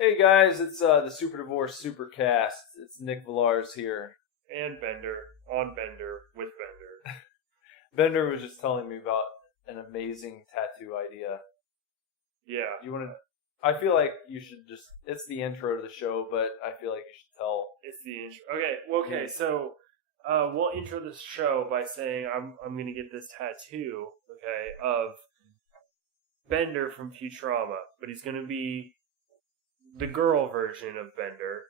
Hey guys, it's the Super Divorce Supercast. It's Nick Villars here. And Bender, on Bender, with Bender. Bender was just telling me about an amazing tattoo idea. Yeah. You want to? I feel like you should just. It's the intro to the show, but I feel like you should tell. It's the intro. Okay, so we'll intro this show by saying I'm going to get this tattoo, okay, of Bender from Futurama, but he's going to be the girl version of Bender,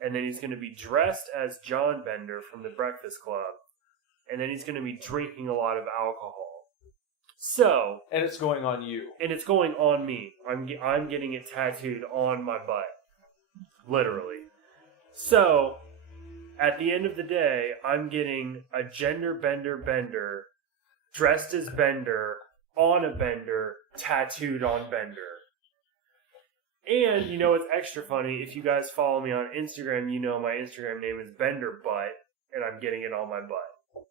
and then he's going to be dressed as John Bender from The Breakfast Club, and then he's going to be drinking a lot of alcohol. So, And it's going on you. and it's going on me. I'm getting it tattooed on my butt, literally. So, at the end of the day, I'm getting a gender Bender dressed as Bender on a Bender tattooed on Bender. And, you know, it's extra funny. If you guys follow me on Instagram, you know my Instagram name is Bender Butt, and I'm getting it on my butt.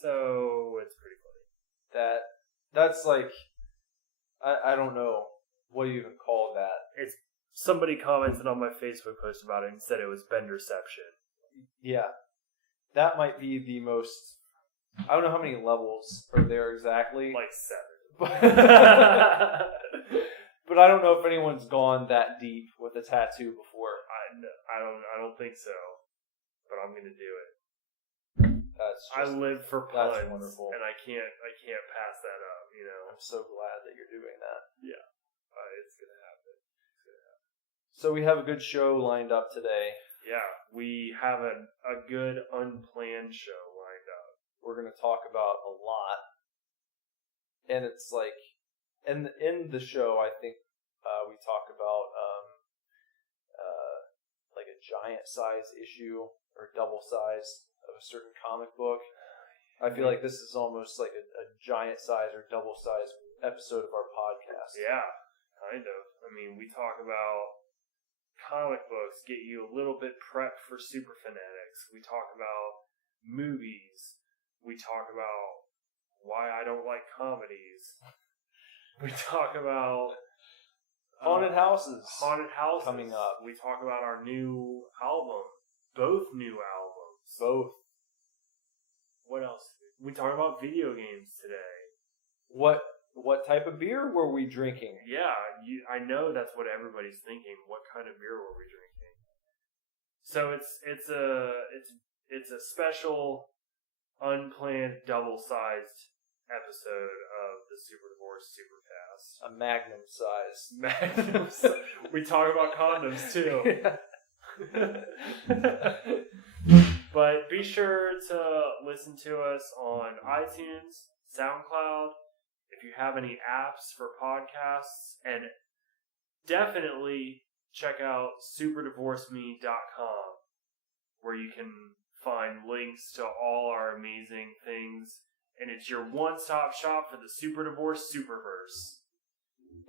So, it's pretty funny. That's like, I don't know what you even call that. It's somebody commented on my Facebook post about it and said it was Benderception. Yeah, that might be the most. I don't know how many levels are there exactly. Like 7. But I don't know if anyone's gone that deep with a tattoo before. I don't think so. But I'm gonna do it. I live for puns, that's wonderful. and I can't pass that up. You know, I'm so glad that you're doing that. yeah, it's gonna happen. So we have a good show lined up today. Yeah, we have a good unplanned show lined up. We're going to talk about a lot, and it's like, in the show, I think we talk about like a giant size issue or double size of a certain comic book. I feel like this is almost like a giant size or double size episode of our podcast. Yeah, kind of. I mean, we talk about comic books, get you a little bit prepped for super fanatics. We talk about movies. We talk about why I don't like comedies. We talk about Haunted houses. Haunted houses coming up. We talk about our new album. Both new albums. Both. What else? We talk about video games today. What type of beer were we drinking? Yeah, I know that's what everybody's thinking. What kind of beer were we drinking? So it's a special, unplanned, double-sized episode of the Super Divorce Supercast. A Magnum size. Magnum. We talk about condoms too. But be sure to listen to us on iTunes, SoundCloud, if you have any apps for podcasts, and definitely check out superdivorceme.com, where you can find links to all our amazing things, and it's your one-stop shop for the Super Divorce Superverse.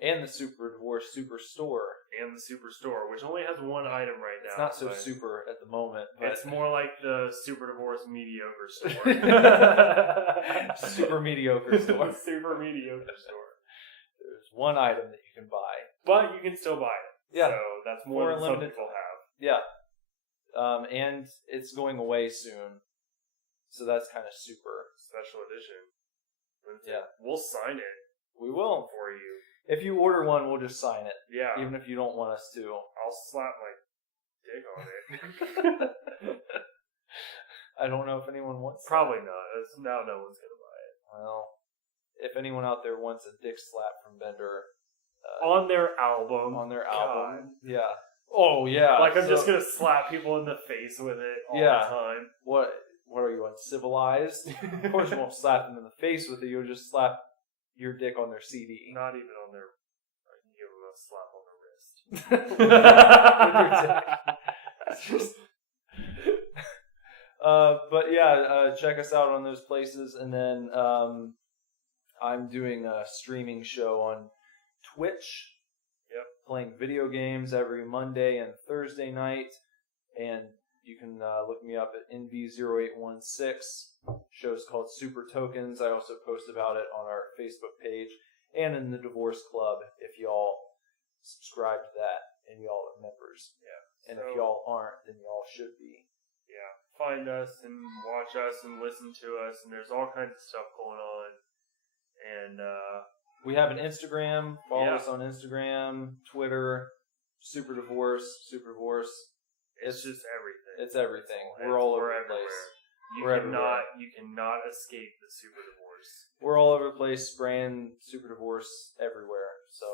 And the Super Divorce Superstore. And the Superstore, which only has one item right now. It's not so super at the moment. But it's more like the Super Divorce Mediocre Store. Super mediocre store. Super mediocre store. There's one item that you can buy. But you can still buy it. Yeah. So that's more than some people have. Yeah. And it's going away soon. So that's kind of super. Special edition. Yeah. We'll sign it. We will. For you. If you order one, we'll just sign it. Yeah. Even if you don't want us to. I'll slap my dick on it. I don't know if anyone wants Probably not. Now no one's going to buy it. Well, if anyone out there wants a dick slap from Bender. On their album. God. Yeah. Oh, yeah. Like I'm just going to slap people in the face with it all the time. What are you, uncivilized? Of course you won't slap them in the face with it. You'll just slap your dick on their CD. Not even on their... I can give them a slap on the wrist. With your dick. But yeah, check us out on those places. And then I'm doing a streaming show on Twitch. Yep. Playing video games every Monday and Thursday night. And you can look me up at NV0816. Show's called Super Tokens. I also post about it on our Facebook page and in the Divorce Club if y'all subscribe to that and aren't, then y'all should be. Yeah. Find us and watch us and listen to us, and there's all kinds of stuff going on. And we have an Instagram. Follow us on Instagram, Twitter, SuperDivorce. It's just everything. It's everything. We're all over the place. You cannot escape the Super Divorce. We're all over the place, spraying Super Divorce everywhere. So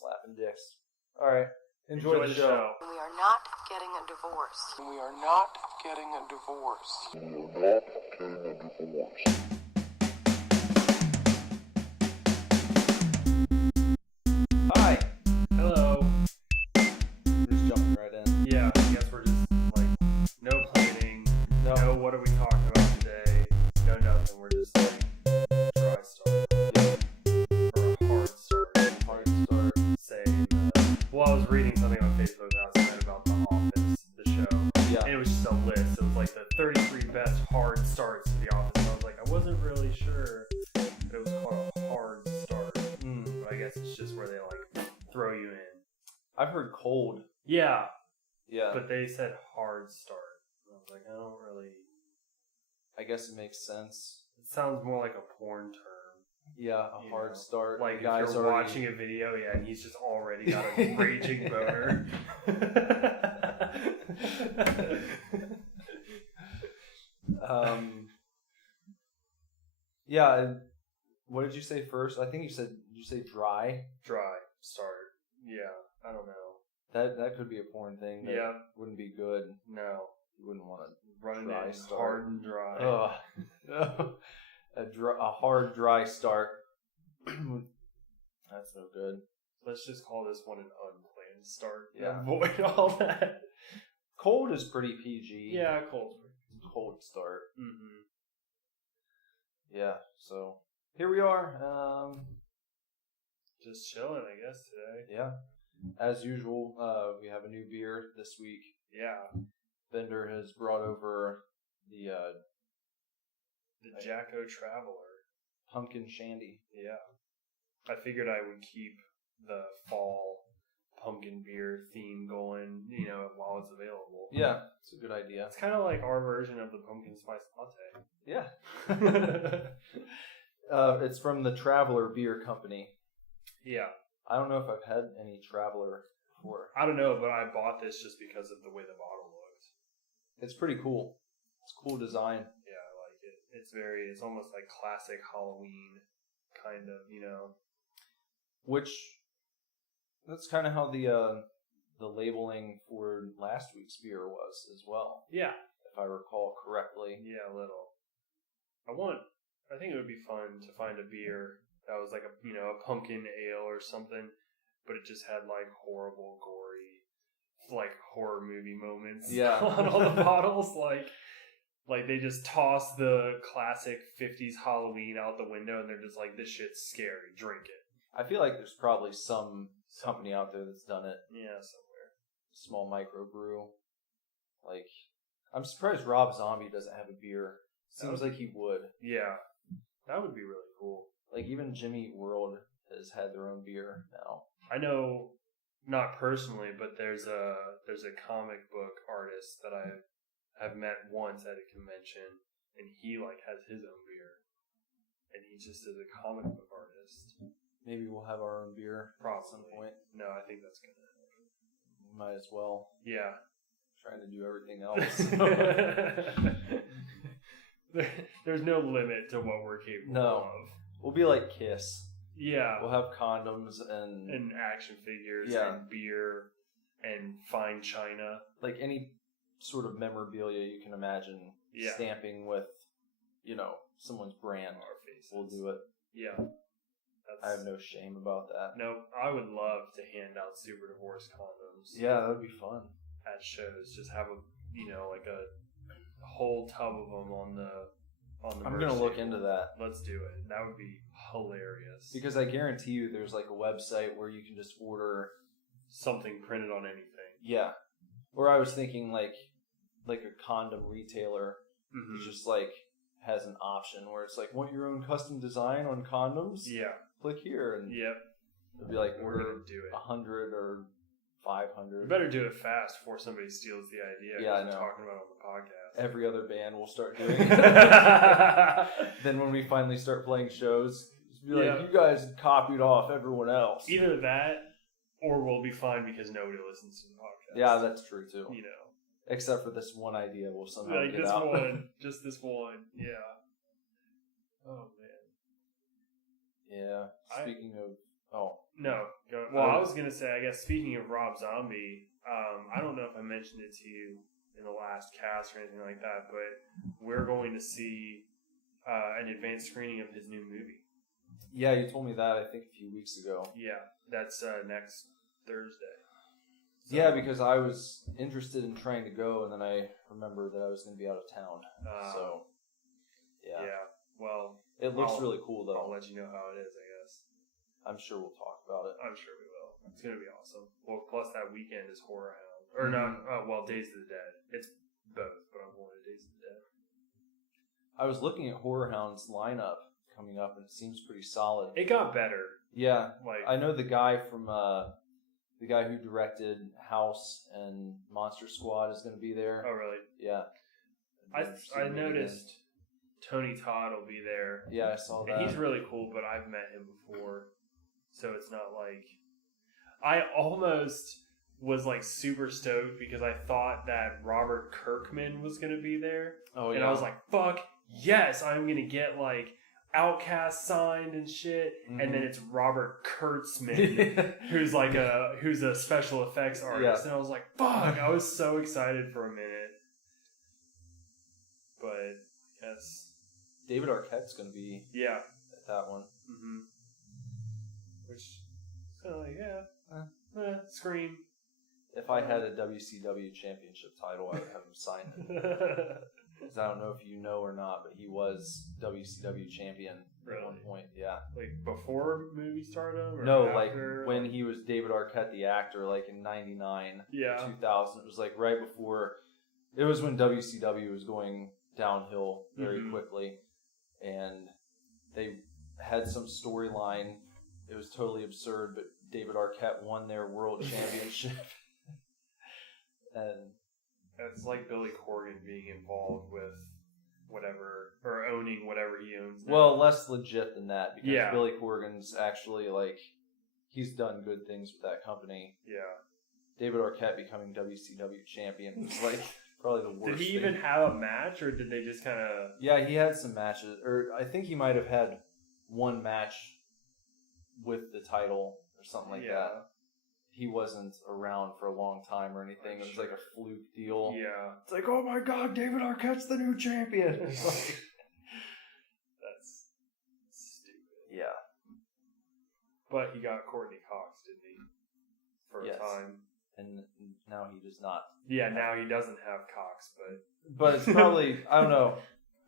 slapping dicks. All right, enjoy the show. We are not getting a divorce. We are not getting a divorce. We are not getting a divorce. Hi. Hello. We're just jumping right in. Yeah, I guess we're just like no planning. No, what are we talking about today? No, nothing. We're just like dry start. Or a hard start. Saying, well, I was reading something on Facebook last night about The Office, the show. Yeah. And it was just a list. It was like the 33 best hard starts to The Office. And I was like, I wasn't really sure that it was called a hard start. But I guess it's just where they like throw you in. I've heard cold. Yeah. Yeah. But they said hard start. I was like, I don't really. I guess it makes sense. It sounds more like a porn term. Yeah, a hard start. Like the if you're watching a video, and he's just already got a raging boner. Yeah. What did you say first? I think you said. Did you say dry? Dry start. Yeah, I don't know. That could be a porn thing. That wouldn't be good. No, you wouldn't want to run dry it start. hard and dry. A hard dry start. That's no good. Let's just call this one an unplanned start. Yeah. Avoid all that. Cold is pretty PG. Yeah, cold. Cold start. Mm-hmm. Yeah. So here we are. Just chilling, I guess, today. Yeah. As usual, we have a new beer this week. Yeah. Bender has brought over the Jacko Traveler. Pumpkin Shandy. Yeah. I figured I would keep the fall pumpkin beer theme going, while it's available. Yeah, it's a good idea. It's kind of like our version of the pumpkin spice latte. Yeah. It's from the Traveler Beer Company. Yeah. I don't know if I've had any Traveler before. I don't know, but I bought this just because of the way the bottle looked. It's pretty cool. It's a cool design. Yeah, I like it. It's almost like classic Halloween, kind of, Which, that's kind of how the labeling for last week's beer was as well. Yeah. If I recall correctly. Yeah, a little. I think it would be fun to find a beer that was like a pumpkin ale or something, but it just had like horrible, gory, like horror movie moments on all the bottles. Like they just toss the classic 50s Halloween out the window and they're just like, this shit's scary, drink it. I feel like there's probably some company out there that's done it. Yeah, somewhere. Small microbrew. Like, I'm surprised Rob Zombie doesn't have a beer. Seems like he would. Yeah. That would be really cool. Like, even Jimmy Eat World has had their own beer now. I know, not personally, but there's a comic book artist that I have met once at a convention, and he has his own beer, and he just is a comic book artist. Maybe we'll have our own beer probably at some point. No, I think that's gonna. Might as well. Yeah. Trying to do everything else. There's no limit to what we're capable of. We'll be like Kiss. Yeah. We'll have condoms and action figures and beer and fine china. Like any sort of memorabilia you can imagine stamping with, someone's brand. Our faces. We'll do it. Yeah. I have no shame about that. No, I would love to hand out Super Divorce condoms. Yeah, that would be fun. At shows, just have a whole tub of them on the. I'm gonna look into that. Let's do it. That would be hilarious. Because I guarantee you, there's like a website where you can just order something printed on anything. Yeah. Or I was thinking like a condom retailer who just has an option where it's like, want your own custom design on condoms? Yeah. Click here and yep. it'll be like we're gonna do it. 100 or 500. You better do it fast before somebody steals the idea. Yeah, I know. We're talking about it on the podcast. Every other band will start doing it. Then when we finally start playing shows, just be like, you guys copied off everyone else. Either that, or we'll be fine because nobody listens to the podcast. Yeah, that's true too. You know. Except for this one idea we'll somehow Like get this out. one. Just this one. Yeah. Oh, man. Yeah. Speaking of... Oh. No. Well, I was going to say, I guess, speaking of Rob Zombie, I don't know if I mentioned it to you in the last cast or anything like that, but we're going to see an advanced screening of his new movie. Yeah, you told me that, I think, a few weeks ago. Yeah, that's next Thursday. So, yeah, because I was interested in trying to go, and then I remembered that I was going to be out of town. So, yeah. Yeah, well... It looks really cool, though. I'll let you know how it is, I guess. I'm sure we'll talk about it. I'm sure we will. It's going to be awesome. Well, plus that weekend is Horror Hound. Or not, Days of the Dead. It's both, but I'm going to Days of the Dead. I was looking at Horror Hound's lineup coming up, and it seems pretty solid. It got better. Yeah. Like, I know the guy from... the guy who directed House and Monster Squad is going to be there. Oh, really? Yeah. I noticed Tony Todd will be there. Yeah, I saw that. And he's really cool, but I've met him before. So it's not like... I almost was like super stoked because I thought that Robert Kirkman was going to be there. Oh, yeah. And I was like, fuck, yes, I'm going to get like Outcast signed and shit. Mm-hmm. And then it's Robert Kurtzman, who's like who's a special effects artist. Yeah. And I was like, fuck, I was so excited for a minute. But, yes. David Arquette's going to be at that one. Mm-hmm. Which, so like, Scream. If I had a WCW championship title, I would have him sign it. Because I don't know if you know or not, but he was WCW champion at one point. Yeah. Like before movie stardom? Or No, after? like when he was David Arquette, the actor, like in 99, 2000. It was like right before. It was when WCW was going downhill very quickly. And they had some storyline. It was totally absurd, but David Arquette won their world championship. And it's like Billy Corgan being involved with whatever, or owning whatever he owns now. Well, less legit than that, because Yeah. Billy Corgan's actually, like, he's done good things with that company. Yeah. David Arquette becoming WCW champion was, like, probably the worst Did he thing. even have a match, or did they just kind of... Yeah, he had some matches. Or I think he might have had one match with the title or something like that. He wasn't around for a long time or anything. It was like a fluke deal. Yeah. It's like, oh my god, David Arquette's the new champion. It's like, that's stupid. yeah. But he got Courtney Cox, didn't he? For a time. And now he does not. Yeah, now he doesn't have Cox, but... But it's probably, I don't know.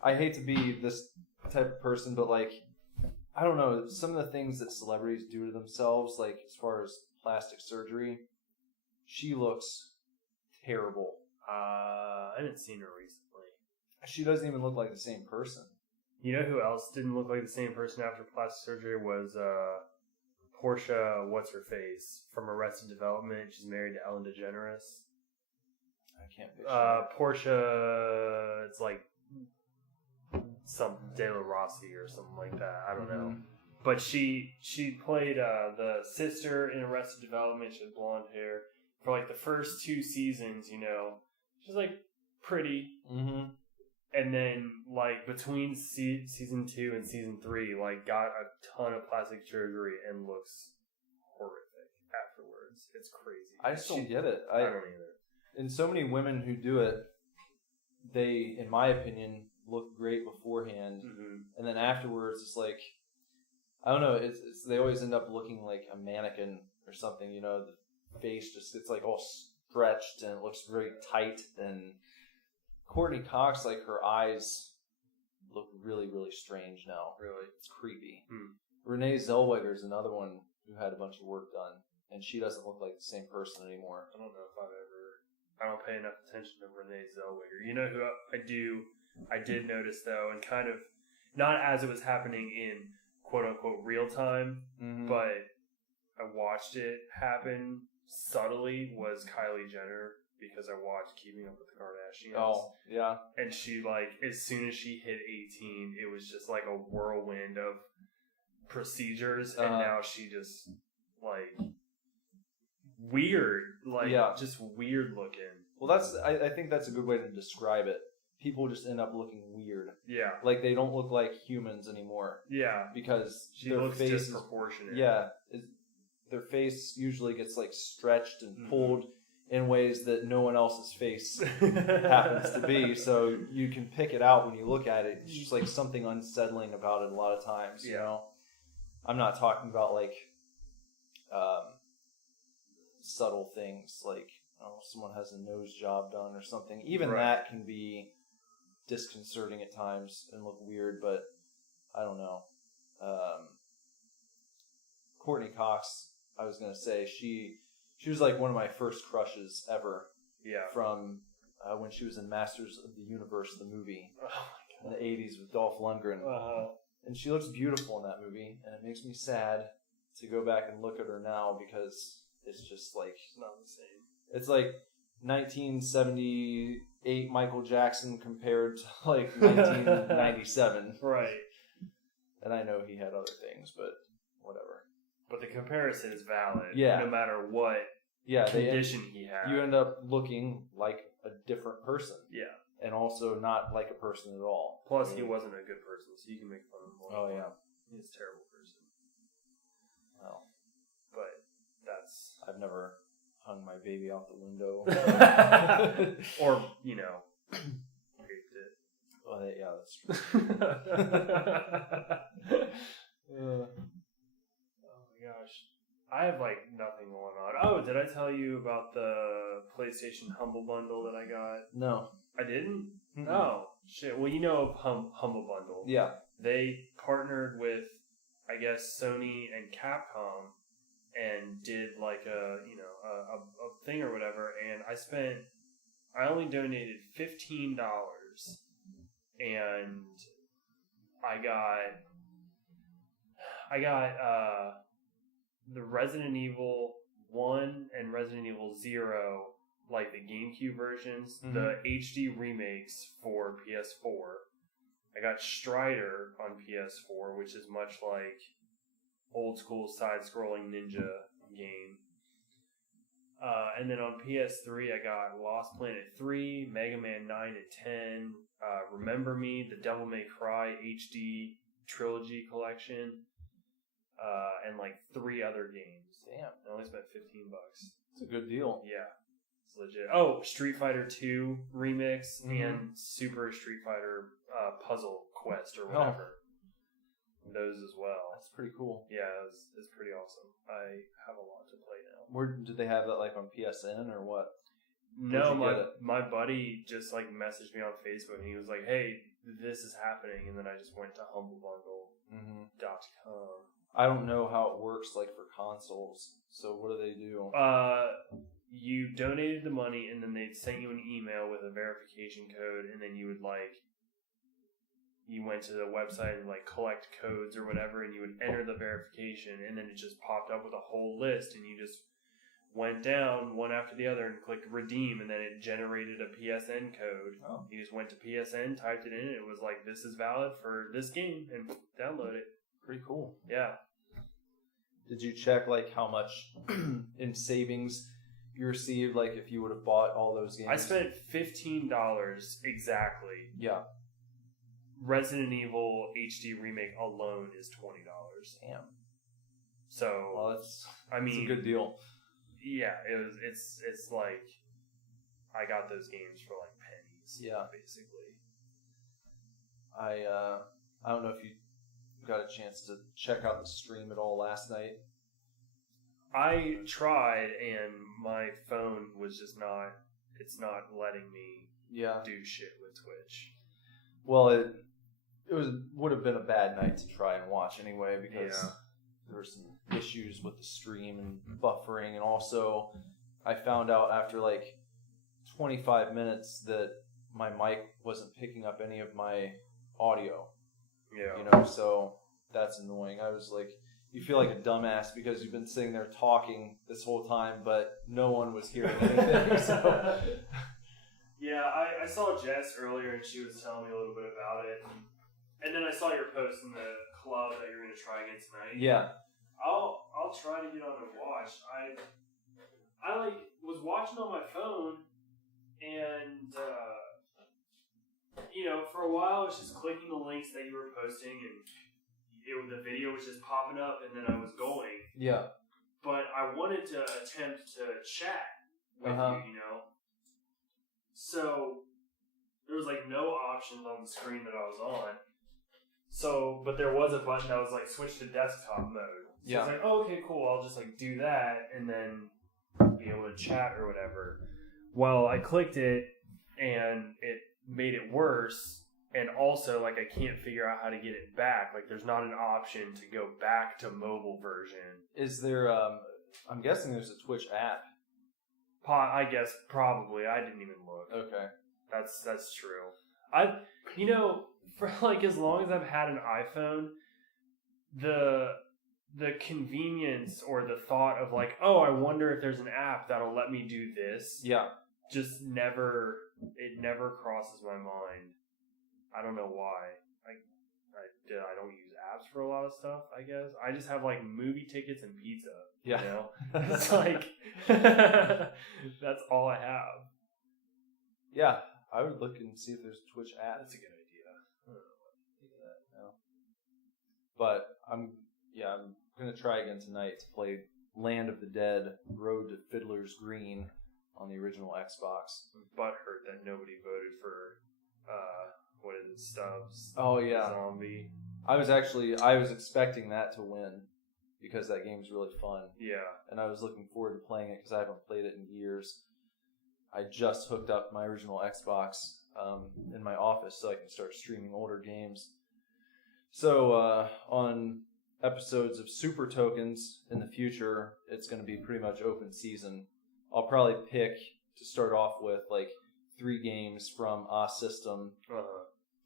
I hate to be this type of person, but like, I don't know, some of the things that celebrities do to themselves, like as far as plastic surgery, she looks terrible. I haven't seen her recently. She doesn't even look like the same person. You know who else didn't look like the same person after plastic surgery was Portia, what's-her-face, from Arrested Development. She's married to Ellen DeGeneres. I can't picture her. Portia, it's like some De La Rossi or something like that. I don't know. But she played the sister in Arrested Development. She had blonde hair. For like the first 2 seasons, you know, she's like pretty. Mm-hmm. And then like between season 2 and season 3, like got a ton of plastic surgery and looks horrific afterwards. It's crazy. I just don't get it. I don't either. And so many women who do it, they, in my opinion, look great beforehand, and then afterwards, it's like, I don't know. It's they always end up looking like a mannequin or something. You know, the face just gets like all stretched and it looks very tight. And Courtney Cox, like her eyes look really, really strange now. Really, it's creepy. Renee Zellweger is another one who had a bunch of work done, and she doesn't look like the same person anymore. I don't know if I don't pay enough attention to Renee Zellweger. You know who I did notice though, and kind of not as it was happening in quote unquote real time, but I watched it happen subtly was Kylie Jenner because I watched Keeping Up with the Kardashians. Oh, yeah. And she, like, as soon as she hit 18, it was just like a whirlwind of procedures, and now she just, like, weird. Like, just weird looking. Well, I think that's a good way to describe it. People just end up looking weird. Yeah. Like, they don't look like humans anymore. Yeah. Because she their looks face disproportionate. Their face usually gets, like, stretched and pulled in ways that no one else's face happens to be. So you can pick it out when you look at it. It's just, like, something unsettling about it a lot of times, you know? I'm not talking about, like, subtle things, like, someone has a nose job done or something. Even that can be disconcerting at times and look weird, but I don't know. Courtney Cox, I was going to say, she was like one of my first crushes ever. Yeah. From when she was in Masters of the Universe, the movie, in the 80s with Dolph Lundgren. And she looks beautiful in that movie, and it makes me sad to go back and look at her now because it's just like... It's not the same. It's like 1978 Michael Jackson compared to like 1997. Right. And I know he had other things, but whatever. But the comparison is valid. Yeah. No matter what condition he had. You end up looking like a different person. Yeah. And also not like a person at all. Plus, he wasn't a good person, so you can make fun of him. Oh, yeah. He's a terrible person. Well. But that's... I've never hung my baby out the window. Or, you know, raped it. Well, yeah, that's true. Oh my gosh. I have, like, nothing going on. Oh, did I tell you about the PlayStation Humble Bundle that I got? No. I didn't? Mm-hmm. Oh, shit. Well, you know of Humble Bundle. Yeah. They partnered with, I guess, Sony and Capcom and did like a thing or whatever, and I only donated $15, and I got the Resident Evil 1 and Resident Evil 0, like the GameCube versions, the HD remakes for PS4. I got Strider on PS4, which is much like old school side-scrolling ninja game. And then on PS3, I got Lost Planet 3, Mega Man 9 and 10, Remember Me, the Devil May Cry HD Trilogy Collection, and like 3 other games. Damn. I only spent $15. It's a good deal. Yeah. It's legit. Oh, Street Fighter 2 remix and Super Street Fighter Puzzle Quest or whatever. Those as well. That's pretty cool. Yeah, it's pretty awesome. I have a lot to play now. Where did they have that, like on PSN or what? No, my buddy just like messaged me on Facebook and he was like, "Hey, this is happening," and then I just went to humblebundle.com. I don't know how it works like for consoles. So what do they do? You donated the money and then they sent you an email with a verification code, and then you would you went to the website and like collect codes or whatever, and you would enter the verification, and then it just popped up with a whole list, and you just went down one after the other and clicked redeem, and then it generated a PSN code. Oh. You just went to PSN, typed it in, and it was like, this is valid for this game, and download it. Pretty cool. Yeah. Did you check like how much in savings you received, like if you would have bought all those games? I spent $15 exactly. Yeah. Resident Evil HD Remake alone is $20. Damn. So, well, it's a good deal. Yeah, it's like I got those games for like pennies. Yeah, basically. I don't know if you got a chance to check out the stream at all last night. I tried, and my phone was just not. It's not letting me do shit with Twitch. Well, it would have been a bad night to try and watch anyway, because there were some issues with the stream and buffering, and also I found out after like 25 minutes that my mic wasn't picking up any of my audio. Yeah. So that's annoying. I was like, you feel like a dumbass because you've been sitting there talking this whole time, but no one was hearing anything. So. Yeah, I saw Jess earlier, and she was telling me a little bit about it. And then I saw your post in the club that you're going to try again tonight. Yeah. I'll try to get on and watch. I like was watching on my phone, and for a while I was just clicking the links that you were posting, and the video was just popping up, and then I was going. Yeah. But I wanted to attempt to chat with you, So there was like no options on the screen that I was on. So, but there was a button that was like switch to desktop mode. So yeah. I was like, oh, okay, cool. I'll just like do that and then be able to chat or whatever. Well, I clicked it and it made it worse. And also, like, I can't figure out how to get it back. Like, there's not an option to go back to mobile version. Is there, I'm guessing there's a Twitch app. I guess probably. I didn't even look. Okay. That's true. For like as long as I've had an iPhone, the convenience or the thought of like, oh, I wonder if there's an app that'll let me do this. Yeah. Just never crosses my mind. I don't know why. I don't use apps for a lot of stuff, I guess. I just have like movie tickets and pizza. Yeah. You know? It's like that's all I have. Yeah. I would look and see if there's a Twitch app. That's a good idea. I don't know what to think of that. No. But I'm gonna try again tonight to play Land of the Dead, Road to Fiddler's Green on the original Xbox. I'm butthurt that nobody voted for what is it, Stubbs? Oh yeah. Zombie. I was expecting that to win because that game's really fun. Yeah. And I was looking forward to playing it because I haven't played it in years. I just hooked up my original Xbox in my office so I can start streaming older games. So on episodes of Super Tokens in the future, it's going to be pretty much open season. I'll probably pick to start off with like 3 games from a system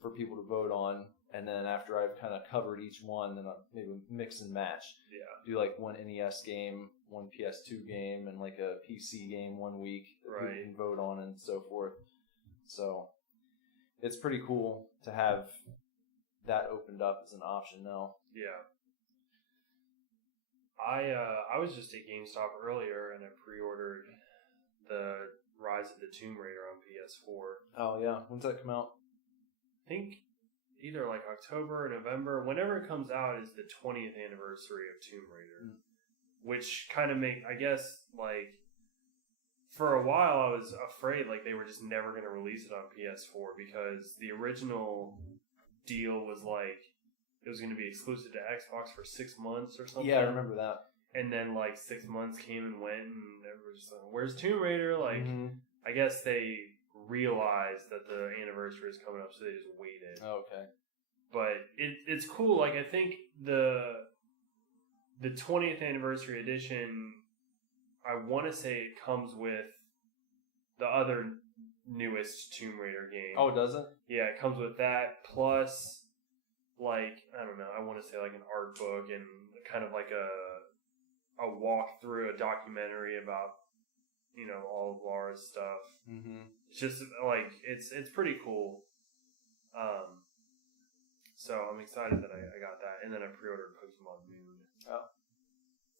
for people to vote on, and then after I've kind of covered each one, then I'll maybe mix and match. Yeah. Do like one NES game, one PS2 game, and like a PC game one week that people can vote on and so forth. So it's pretty cool to have that opened up as an option now. Yeah. I was just at GameStop earlier and I pre-ordered the Rise of the Tomb Raider on PS4. Oh yeah, when's that come out? I think either like October or November. Whenever it comes out is the 20th anniversary of Tomb Raider. Which kind of I guess, like, for a while I was afraid like they were just never going to release it on PS4 because the original deal was like it was going to be exclusive to Xbox for 6 months or something. Yeah, I remember that. And then like 6 months came and went and everybody was just like, where's Tomb Raider? Like, I guess they realized that the anniversary is coming up, so they just waited. Oh, okay. But it's cool. Like, I think the 20th anniversary edition, I want to say it comes with the other newest Tomb Raider game. Oh, does it? Yeah, it comes with that, plus, like, I don't know, I want to say like an art book and kind of like a walkthrough, a documentary about, all of Laura's stuff. It's just, like, it's pretty cool. So I'm excited that I got that. And then I pre-ordered Pokemon Moon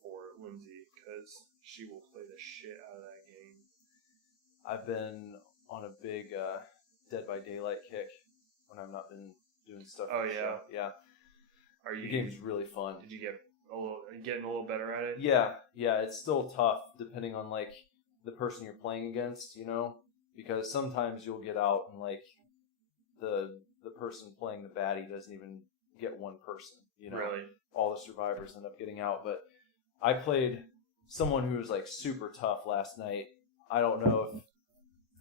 for Lindsay, because she will play the shit out of that game. I've been on a big Dead by Daylight kick when I've not been doing stuff. Oh, yeah? Show. Yeah. The game's really fun. Did you getting a little better at it? Yeah, it's still tough depending on like the person you're playing against, because sometimes you'll get out and like the person playing the baddie doesn't even get one person, Really? All the survivors end up getting out. But I played someone who was like super tough last night. I don't know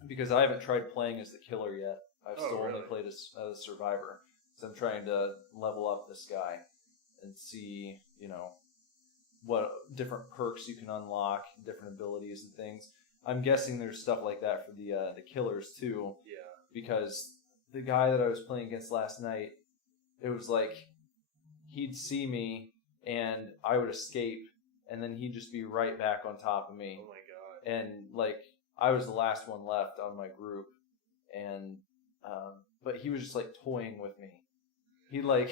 because I haven't tried playing as the killer yet. I've still only played as a survivor. So I'm trying to level up this guy and see, what different perks you can unlock, different abilities and things. I'm guessing there's stuff like that for the killers too. Yeah. Because the guy that I was playing against last night, it was like he'd see me and I would escape, and then he'd just be right back on top of me. Oh my god! And like I was the last one left on my group, and but he was just like toying with me. He let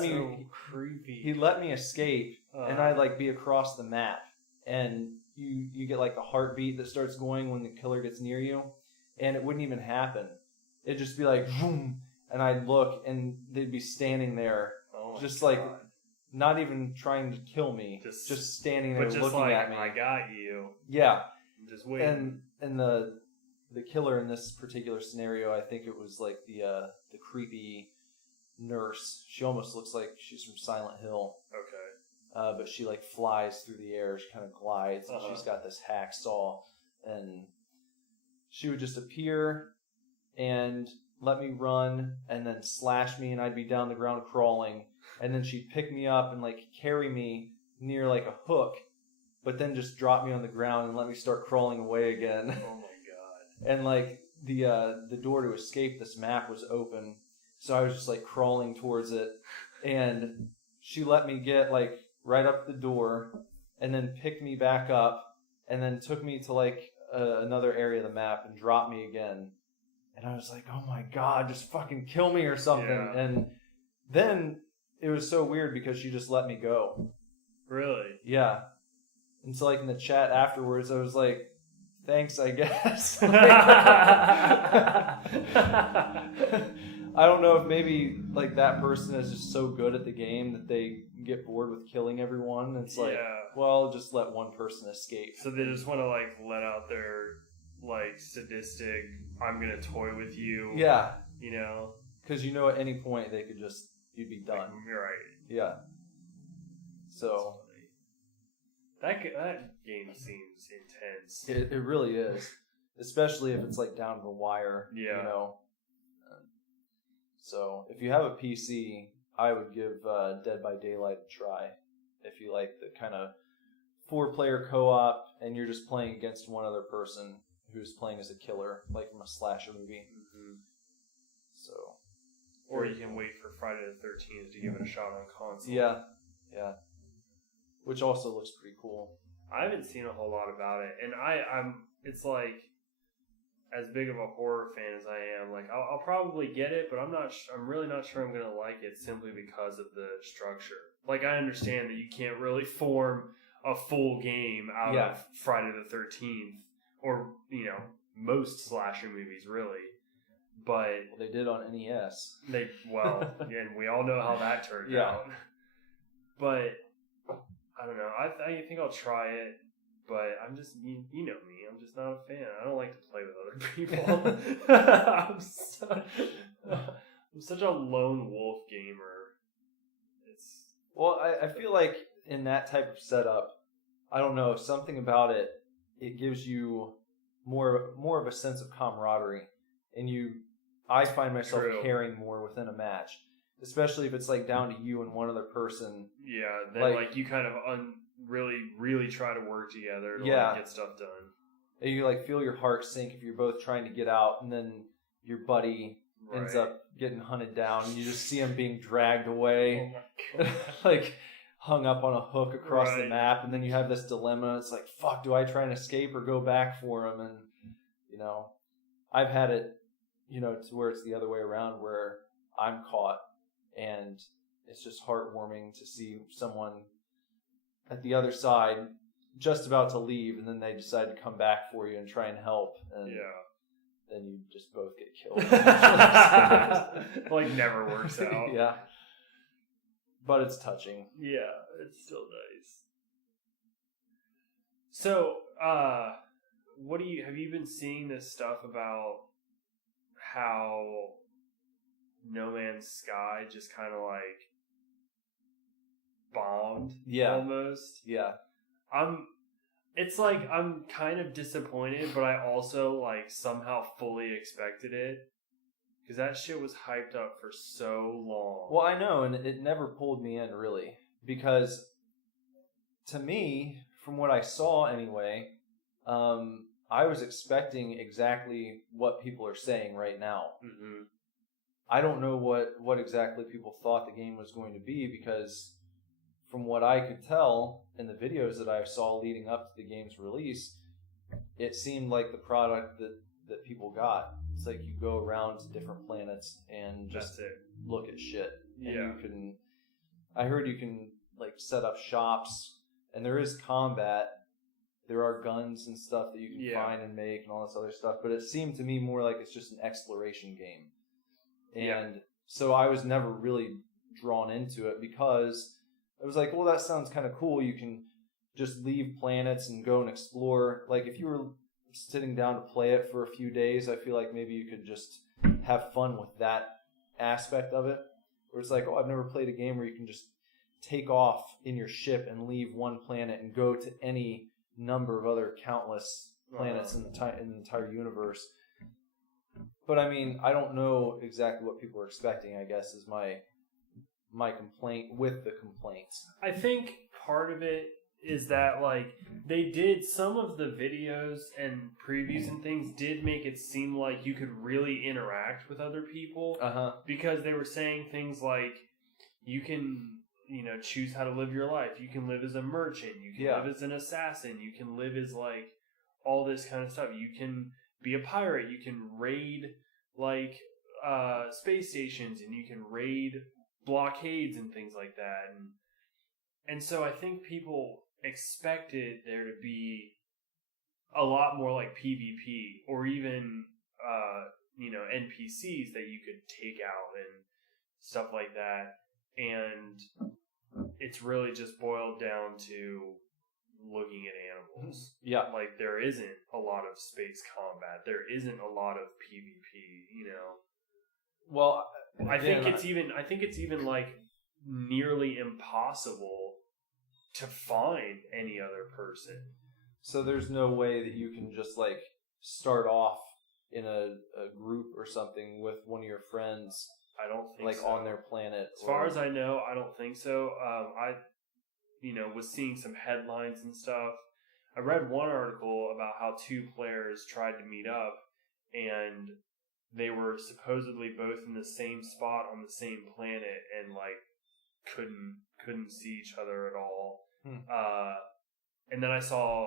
me creepy. He let me escape, and I'd like be across the map, and you get like the heartbeat that starts going when the killer gets near you, and it wouldn't even happen. It'd just be like boom, and I'd look, and they'd be standing there, just like not even trying to kill me, just standing there looking at me. I got you. Yeah, just waiting. And the killer in this particular scenario, I think it was like the creepy nurse. She almost looks like she's from Silent Hill. Okay. But she like flies through the air. She kind of glides, and she's got this hacksaw, and she would just appear and let me run, and then slash me, and I'd be down the ground crawling, and then she'd pick me up and like carry me near like a hook, but then just drop me on the ground and let me start crawling away again. Oh my god! And like the door to escape this map was open, so I was just like crawling towards it, and she let me get like right up the door, and then picked me back up, and then took me to like another area of the map and dropped me again. And I was like, oh my god, just fucking kill me or something. Yeah. And then it was so weird because she just let me go. Really? Yeah. And so like in the chat afterwards, I was like, thanks, I guess. I don't know if maybe like that person is just so good at the game that they get bored with killing everyone. It's like, well, just let one person escape. So they just want to like let out their like sadistic, I'm gonna toy with you. Yeah. You know? Because you know at any point they could just, you'd be done. Like, you're right. Yeah. So. That game seems intense. It really is. Especially if it's like down to the wire. Yeah. You know? So if you have a PC, I would give Dead by Daylight a try. If you like the kind of 4-player co-op and you're just playing against one other person who's playing as a killer, like from a slasher movie. Mm-hmm. So, or you can wait for Friday the 13th to give it a shot on console. Yeah. Which also looks pretty cool. I haven't seen a whole lot about it, and it's like, as big of a horror fan as I am, like I'll probably get it, but I'm really not sure I'm gonna like it simply because of the structure. Like I understand that you can't really form a full game out of Friday the 13th, or most slasher movies really. But they did on NES. And we all know how that turned out. But I don't know. I think I'll try it. But I'm just, you know me, I'm just not a fan. I don't like to play with other people. I'm such a lone wolf gamer. Well, I feel like in that type of setup, I don't know, something about it gives you more of a sense of camaraderie. And I find myself caring more within a match. Especially if it's like down to you and one other person. Yeah, then like you kind of really try to work together to like get stuff done. And you like feel your heart sink if you're both trying to get out, and then your buddy ends up getting hunted down, and you just see him being dragged away, like hung up on a hook across the map, and then you have this dilemma. It's like, fuck, do I try and escape or go back for him? And I've had it, to where it's the other way around, where I'm caught, and it's just heartwarming to see someone at the other side just about to leave, and then they decide to come back for you and try and help, and then you just both get killed. Like never works out. Yeah, but it's touching. Yeah, it's still nice. So, have you been seeing this stuff about how No Man's Sky just kind of like bombed almost? Yeah. It's like I'm kind of disappointed, but I also like somehow fully expected it, because that shit was hyped up for so long. Well, I know, and it never pulled me in really, because to me, from what I saw anyway, I was expecting exactly what people are saying right now. Mm-hmm. I don't know what exactly people thought the game was going to be, because from what I could tell in the videos that I saw leading up to the game's release, it seemed like the product that people got. It's like you go around to different planets and just look at shit. And I heard you can like set up shops, and there is combat. There are guns and stuff that you can find and make and all this other stuff, but it seemed to me more like it's just an exploration game. And so I was never really drawn into it because I was like, well, that sounds kind of cool. You can just leave planets and go and explore. Like if you were sitting down to play it for a few days, I feel like maybe you could just have fun with that aspect of it. Where it's like, oh, I've never played a game where you can just take off in your ship and leave one planet and go to any number of other countless planets in the entire universe. But I mean, I don't know exactly what people are expecting, I guess, is my complaint with the complaints. I think part of it is that, like, they did some of the videos and previews and things did make it seem like you could really interact with other people. Because they were saying things like, you can, you know, choose how to live your life. You can live as a merchant. You can live as an assassin. You can live as, like, all this kind of stuff. You can be a pirate. You can raid, like, space stations, and you can raid blockades and things like that. And so I think people expected there to be a lot more like PvP or even, you know, NPCs that you could take out and stuff like that. And it's really just boiled down to looking at animals. Yeah. Like, there isn't a lot of space combat. There isn't a lot of PvP, you know. Well, I think it's even like nearly impossible to find any other person. So there's no way that you can just like start off in a group or something with one of your friends. I don't think like so. On their planet. As far as I know, I don't think so. I, you know, was seeing some headlines and stuff. I read one article about how two players tried to meet up, and they were supposedly both in the same spot on the same planet, and like couldn't see each other at all. And then I saw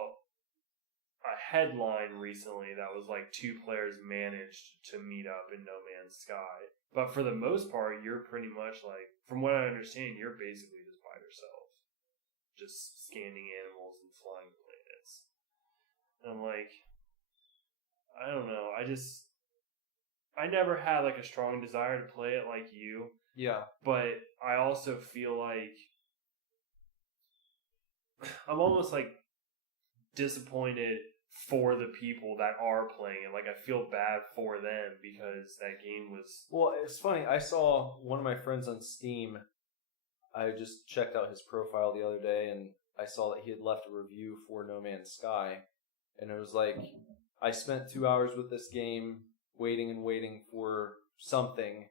a headline recently that was like two players managed to meet up in No Man's Sky. But for the most part, you're pretty much like, from what I understand, you're basically just by yourself. Just scanning animals and flying planets. And I'm like, I don't know. I never had like a strong desire to play it like you. Yeah. But I also feel like I'm almost like disappointed for the people that are playing it. Like, I feel bad for them because that game was... Well, it's funny. I saw one of my friends on Steam. I just checked out his profile the other day, and I saw that he had left a review for No Man's Sky. And it was like, I spent 2 hours with this game, waiting and waiting for something,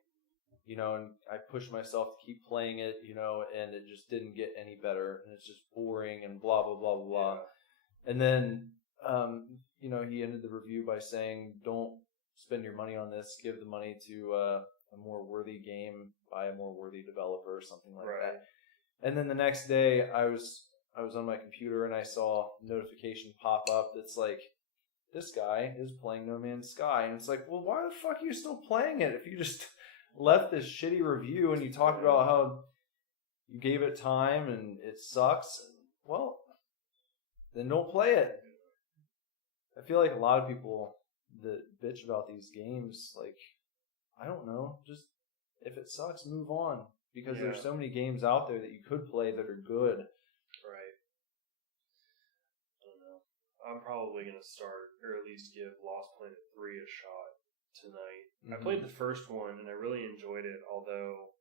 you know, and I pushed myself to keep playing it, you know, and it just didn't get any better. And it's just boring and blah, blah, blah, blah, blah. And then... you know, he ended the review by saying, don't spend your money on this, give the money to a more worthy game by a more worthy developer or something like that. And then the next day I was on my computer and I saw a notification pop up that's like, this guy is playing No Man's Sky. And it's like, well, why the fuck are you still playing it if you just left this shitty review and you talked about how you gave it time and it sucks? Well, then don't play it. I feel like a lot of people that bitch about these games, like, I don't know, just if it sucks, move on. Because there's so many games out there that you could play that are good. Right. I don't know. I'm probably going to start, or at least give Lost Planet 3 a shot tonight. I played the first one, and I really enjoyed it, although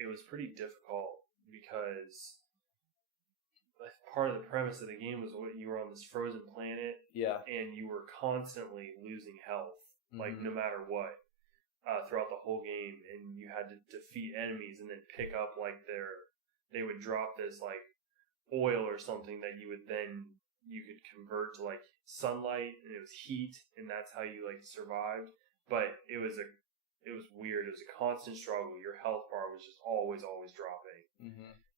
it was pretty difficult because... part of the premise of the game was what you were on this frozen planet, and you were constantly losing health, like no matter what, throughout the whole game, and you had to defeat enemies and then pick up like they would drop this like oil or something that you could convert to like sunlight, and it was heat, and that's how you like survived. But it was weird. It was a constant struggle. Your health bar was just always dropping.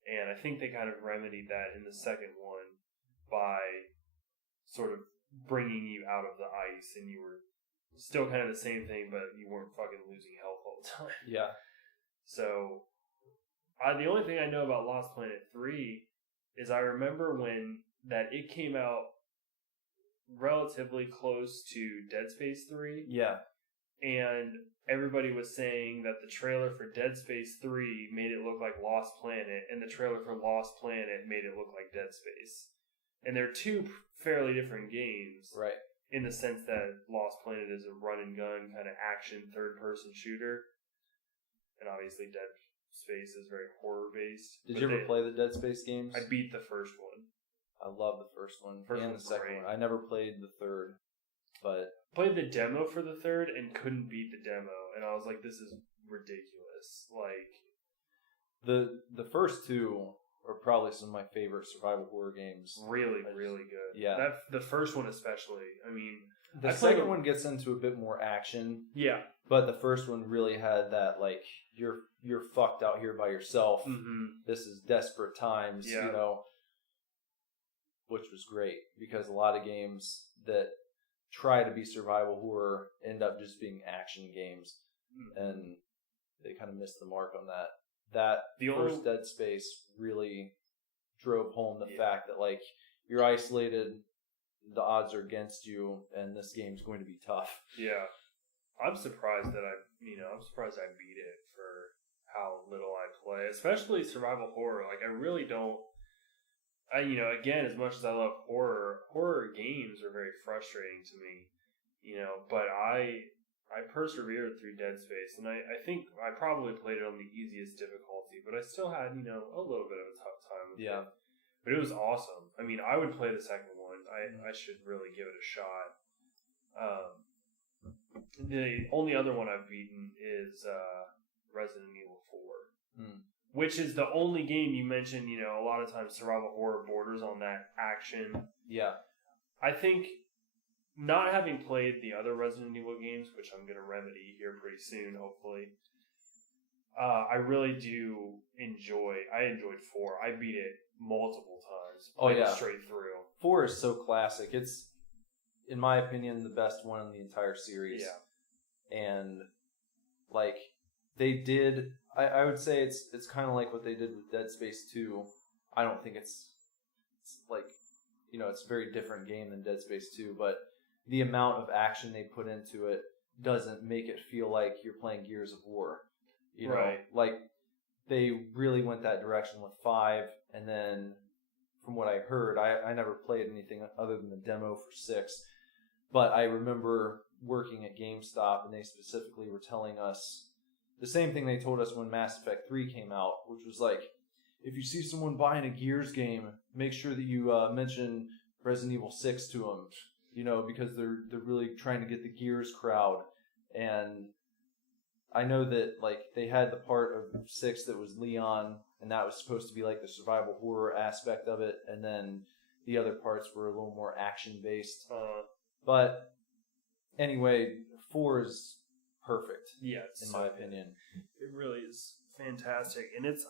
And I think they kind of remedied that in the second one by sort of bringing you out of the ice, and you were still kind of the same thing, but you weren't fucking losing health all the time. Yeah. So, the only thing I know about Lost Planet 3 is I remember when that it came out relatively close to Dead Space 3. Yeah. And everybody was saying that the trailer for Dead Space 3 made it look like Lost Planet, and the trailer for Lost Planet made it look like Dead Space. And they're two fairly different games. Right. In the sense that Lost Planet is a run-and-gun kind of action third-person shooter. And obviously Dead Space is very horror-based. Did you ever play the Dead Space games? I beat the first one. I love the first one First and the one's second great. one. I never played the third, but... Played the demo for the third and couldn't beat the demo. And I was like, this is ridiculous. Like... The first two are probably some of my favorite survival horror games. Really, really good. Yeah. The first one especially. I mean... The second one gets into a bit more action. Yeah. But the first one really had that, like, you're fucked out here by yourself. Mm-hmm. This is desperate times, Yeah. you know. Which was great, because a lot of games that try to be survival horror end up just being action games. Mm-hmm. And they kind of missed the mark on that. That first Dead Space really drove home the fact that, like, you're isolated, the odds are against you, and this game's going to be tough. Yeah. I'm surprised that I'm surprised I beat it for how little I play, especially survival horror. Like, I really don't, again, as much as I love horror games are very frustrating to me, but I persevered through Dead Space, and I think I probably played it on the easiest difficulty, but I still had, a little bit of a tough time with it. But it was awesome. I mean, I would play the second one. I should really give it a shot. The only other one I've beaten is Resident Evil 4. Which is the only game you mentioned, a lot of times survival horror borders on that action. Yeah. I think not having played the other Resident Evil games, which I'm going to remedy here pretty soon, hopefully, I really do I enjoyed 4. I beat it multiple times. Played it straight through. 4 is so classic. It's, in my opinion, the best one in the entire series. Yeah. And, like, they did... I would say it's kind of like what they did with Dead Space 2. I don't think it's like, it's a very different game than Dead Space 2, but the amount of action they put into it doesn't make it feel like you're playing Gears of War. Right. Like, they really went that direction with 5, and then, from what I heard, I never played anything other than the demo for 6, but I remember working at GameStop, and they specifically were telling us the same thing they told us when Mass Effect 3 came out, which was like, if you see someone buying a Gears game, make sure that you mention Resident Evil 6 to them, because they're really trying to get the Gears crowd. And I know that, like, they had the part of 6 that was Leon, and that was supposed to be like the survival horror aspect of it, and then the other parts were a little more action-based. But anyway, 4 is perfect. Yeah, in my opinion. It really is fantastic. And it's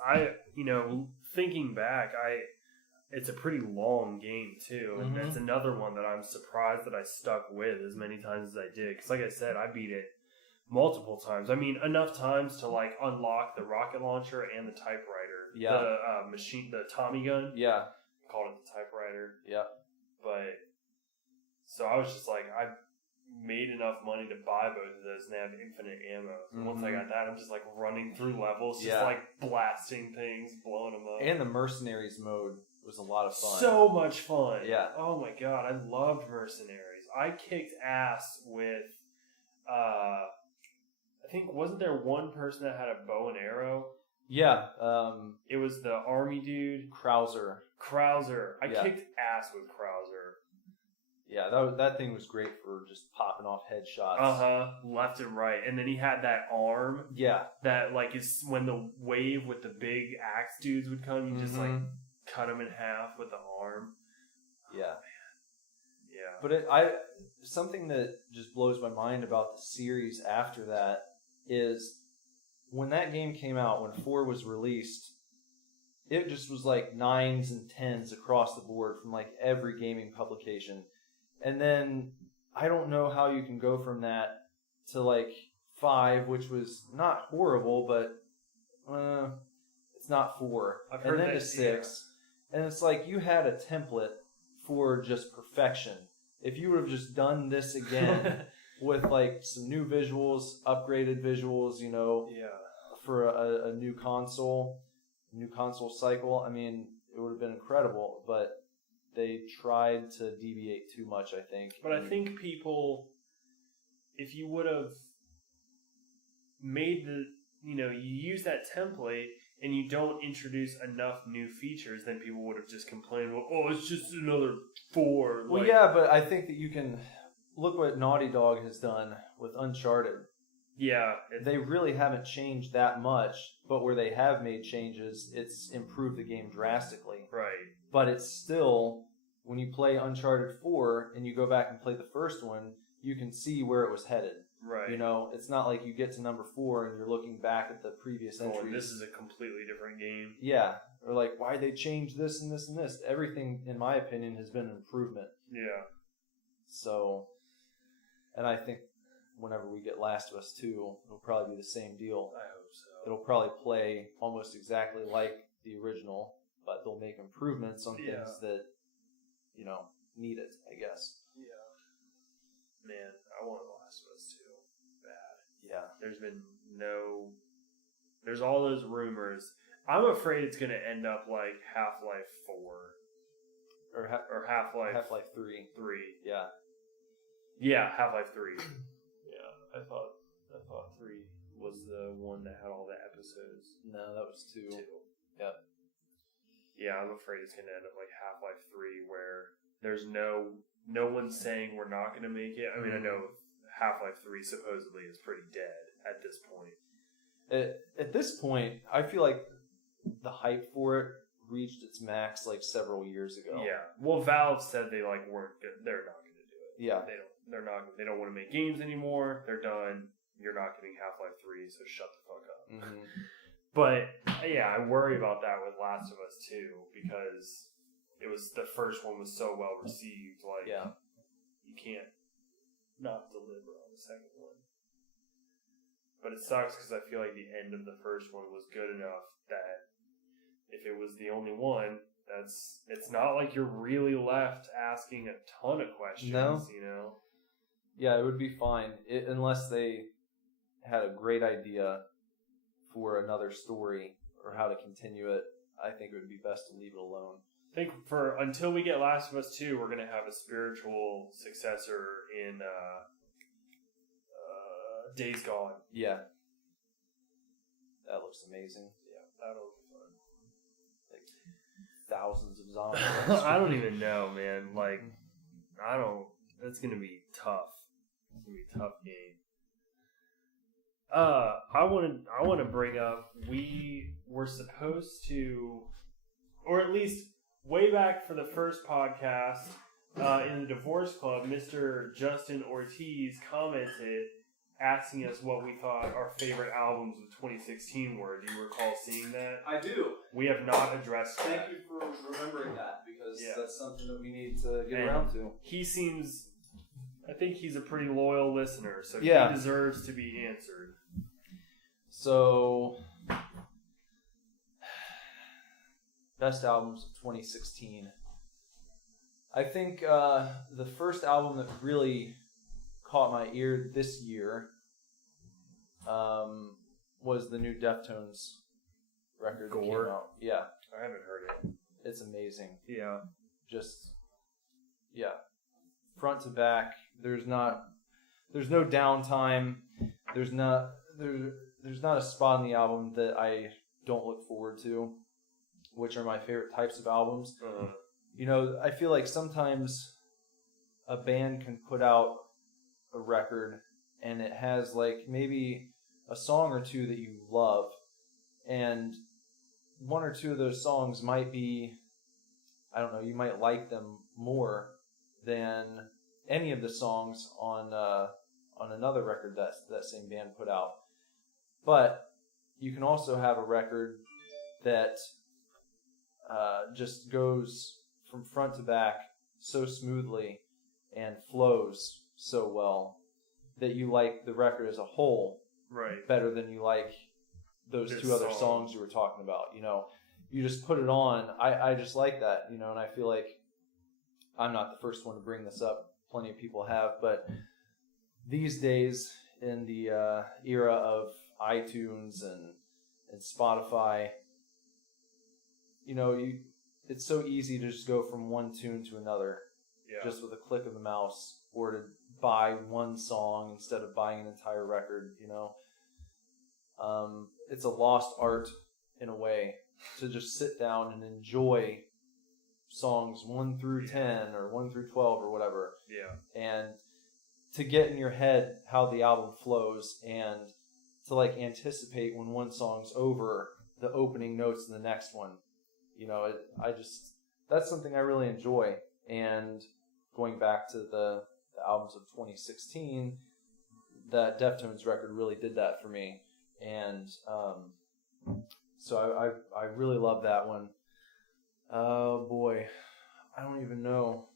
thinking back, it's a pretty long game too. And that's another one that I'm surprised that I stuck with as many times as I did. Because like I said, I beat it multiple times. I mean, enough times to like unlock the rocket launcher and the typewriter. Yeah. The Tommy gun. Yeah. Called it the typewriter. Yeah. But so I was just like, I made enough money to buy both of those, and they have infinite ammo. So once I got that, I'm just like running through levels, just like blasting things, blowing them up. And the Mercenaries mode was a lot of fun. So much fun. Yeah. Oh my god, I loved Mercenaries. I kicked ass with, I think, wasn't there one person that had a bow and arrow? Yeah. It was the army dude. Krauser. I kicked ass with Krauser. Yeah, that thing was great for just popping off headshots. Left and right. And then he had that arm. Yeah. That, like, is when the wave with the big axe dudes would come, you just, like, cut them in half with the arm. Yeah. Oh, man. Yeah. But something that just blows my mind about the series after that is when that game came out, when 4 was released, it just was like 9s and 10s across the board from like every gaming publication. And then I don't know how you can go from that to like 5, which was not horrible, but it's not 4. I've and heard then that, to 6. And it's like you had a template for just perfection. If you would have just done this again with like some new visuals, upgraded visuals, you know, for a new console cycle, I mean, it would have been incredible, but they tried to deviate too much, I think. But I think people, if you would have made you use that template and you don't introduce enough new features, then people would have just complained, well, oh, it's just another 4. Well, yeah, but I think that you can look what Naughty Dog has done with Uncharted. Yeah. They really haven't changed that much, but where they have made changes, it's improved the game drastically. Right. But it's still, when you play Uncharted 4 and you go back and play the first one, you can see where it was headed. Right. You know, it's not like you get to number 4 and you're looking back at the previous entries. And this is a completely different game. Yeah. Or like, why'd they change this and this and this? Everything, in my opinion, has been an improvement. Yeah. So, and I think whenever we get Last of Us 2, it'll probably be the same deal. I hope so. It'll probably play almost exactly like the original, but they'll make improvements on things that, you know, need it, I guess. Yeah. Man, I want Last of Us 2 bad. Yeah. There's all those rumors. I'm afraid it's going to end up like Half-Life 4. Or Half-Life 3. 3. Yeah. Yeah, Half-Life 3. Yeah, I thought 3 was the one that had all the episodes. No, that was 2. Yep. Yeah, I'm afraid it's going to end up like Half-Life 3 where there's no one's saying we're not going to make it. I mean, I know Half-Life 3 supposedly is pretty dead at this point. At this point, I feel like the hype for it reached its max like several years ago. Yeah. Well, Valve said they like weren't good. They're not going to do it. Yeah. They don't want to make games anymore. They're done. You're not getting Half-Life 3, so shut the fuck up. Mm-hmm. But yeah, I worry about that with Last of Us 2 because it was the first one was so well received. Like, you can't not deliver on the second one. But it sucks because I feel like the end of the first one was good enough that if it was the only one, it's not like you're really left asking a ton of questions. No. You know. Yeah, it would be fine unless they had a great idea for another story or how to continue it. I think it would be best to leave it alone. I think until we get Last of Us 2, we're going to have a spiritual successor in Days Gone. Yeah. That looks amazing. Yeah, that'll be fun. Like thousands of zombies. I don't even know, man. Like, it's going to be tough. It's going to be a tough game. I want to bring up, we were supposed to, or at least way back for the first podcast, in the Divorce Club, Mr. Justin Ortiz commented asking us what we thought our favorite albums of 2016 were. Do you recall seeing that? I do. We have not addressed that. Thank you for remembering that because that's something that we need to get around to. I think he's a pretty loyal listener, so he deserves to be answered. So, best albums of 2016. I think the first album that really caught my ear this year was the new Deftones record that came out. Yeah. I haven't heard it. It's amazing. Yeah. Front to back. There's no downtime. There's not a spot in the album that I don't look forward to, which are my favorite types of albums. Uh-huh. You know, I feel like sometimes a band can put out a record and it has like maybe a song or two that you love, and one or two of those songs might be, I don't know, you might like them more than any of the songs on another record that same band put out. But you can also have a record that just goes from front to back so smoothly and flows so well that you like the record as a whole Right. better than you like those This two other song. songs you were talking about. You know, you just put it on. I just like that, you know, and I feel like I'm not the first one to bring this up. Plenty of people have, but these days in the era of iTunes and Spotify, you know, it's so easy to just go from one tune to another just with a click of the mouse, or to buy one song instead of buying an entire record, you know. It's a lost art in a way to just sit down and enjoy songs 1 through 10 or 1 through 12 or whatever. Yeah. And to get in your head how the album flows and to like anticipate when one song's over, the opening notes in the next one. You know, that's something I really enjoy. And going back to the albums of 2016, that Deftones record really did that for me. And so I really love that one. Oh boy, I don't even know.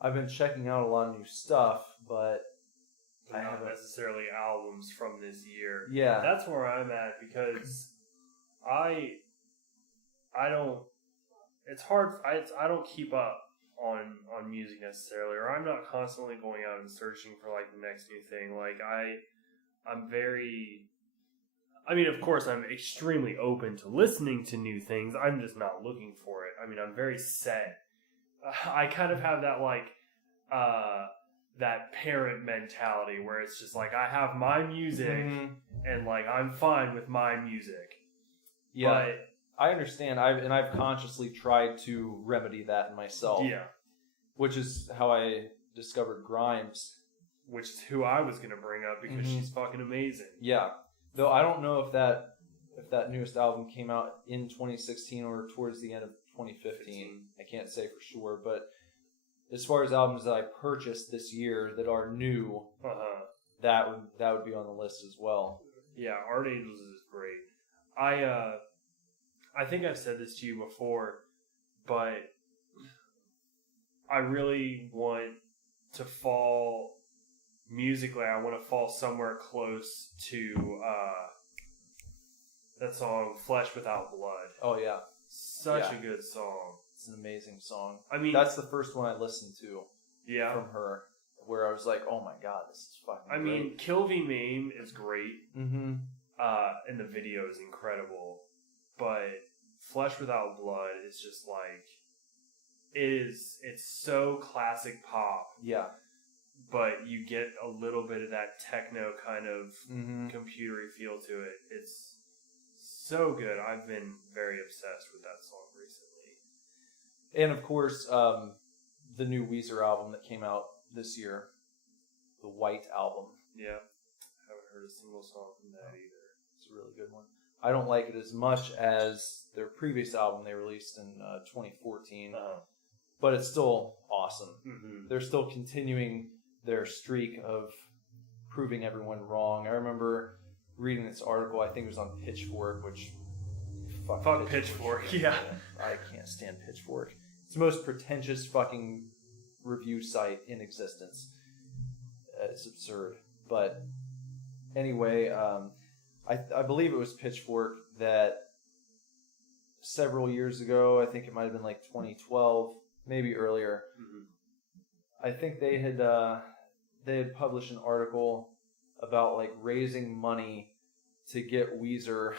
I've been checking out a lot of new stuff, but I Not haven't necessarily albums from this year. Yeah. That's where I'm at, because I don't. It's hard. I don't keep up on music necessarily, or I'm not constantly going out and searching for like the next new thing. Like I'm very. I mean, of course, I'm extremely open to listening to new things. I'm just not looking for it. I mean, I'm very set. I kind of have that like that parent mentality where it's just like I have my music and like I'm fine with my music. Yeah, but, I understand. I've consciously tried to remedy that in myself. Yeah, which is how I discovered Grimes. Which is who I was gonna bring up because she's fucking amazing. Yeah, though I don't know if that newest album came out in 2016 or towards the end of 2015. I can't say for sure, but as far as albums that I purchased this year that are new, that would be on the list as well. Yeah, Art Angels is great. I think I've said this to you before, but I really want to fall musically. I want to fall somewhere close to that song "Flesh Without Blood." Oh yeah, such a good song. It's an amazing song. I mean, that's the first one I listened to. Yeah, from her, where I was like, "Oh my god, this is fucking." I mean, Kill V Meme is great. And the video is incredible, but Flesh Without Blood is just like it's so classic pop. Yeah. But you get a little bit of that techno kind of computery feel to it. It's so good. I've been very obsessed with that song recently. And of course, the new Weezer album that came out this year, the White album. Yeah, haven't heard a single song from that either. It's a really good one. I don't like it as much as their previous album they released in 2014, but it's still awesome. They're still continuing their streak of proving everyone wrong. I remember reading this article, I think it was on Pitchfork, which... Fuck Pitchfork, yeah. I can't stand Pitchfork. It's the most pretentious fucking review site in existence. It's absurd. But anyway, I believe it was Pitchfork that several years ago, I think it might have been like 2012, maybe earlier, I think they had published an article about like raising money to get Weezer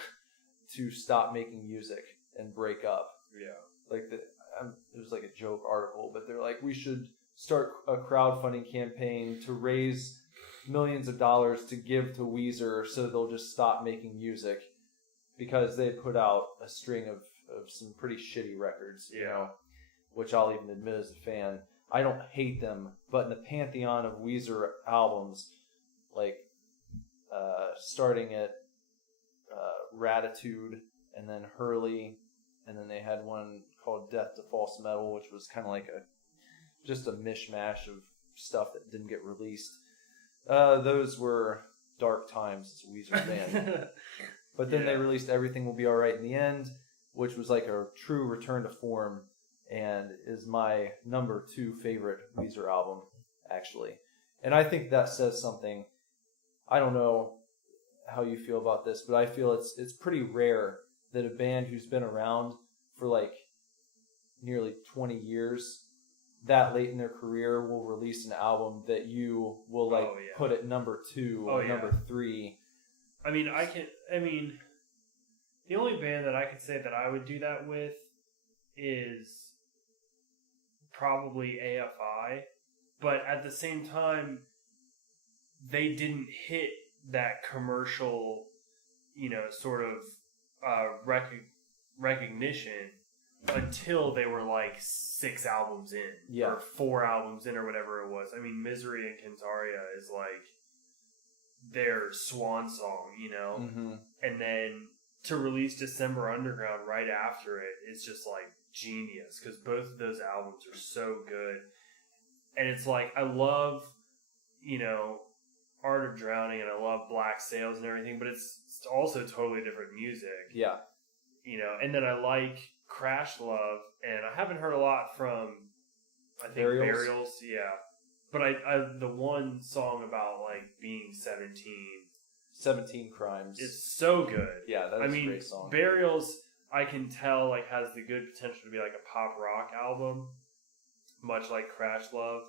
to stop making music and break up. Yeah. Like it was like a joke article, but they're like, we should start a crowdfunding campaign to raise millions of dollars to give to Weezer so they'll just stop making music, because they put out a string of some pretty shitty records, you know, which I'll even admit as a fan. I don't hate them, but in the pantheon of Weezer albums, like starting at Ratitude and then Hurley, and then they had one called Death to False Metal, which was kind of like just a mishmash of stuff that didn't get released. Those were dark times as a Weezer band. But then they released Everything Will Be Alright in the End, which was like a true return to form and is my number 2 favorite Weezer album, actually. And I think that says something. I don't know how you feel about this, but I feel it's pretty rare that a band who's been around for like nearly 20 years, that late in their career, will release an album that you will like put at number 2 or number 3. I mean, the only band that I could say that I would do that with is probably AFI, but at the same time, they didn't hit that commercial, sort of recognition until they were like 6 albums in, or 4 albums in, or whatever it was. I mean, Misery and Cantaria is like their swan song, Mm-hmm. and then to release December Underground right after it is just like genius, because both of those albums are so good. And it's like, I love, Art of Drowning, and I love Black Sails and everything, but it's also totally different music. Yeah. And then I like Crash Love, and I haven't heard a lot from, I think, Burials. Yeah. But I the one song about like being 17 Crimes. It's so good. Yeah, that's a great song. Burials, I can tell, like, has the good potential to be like a pop rock album, much like Crash Love.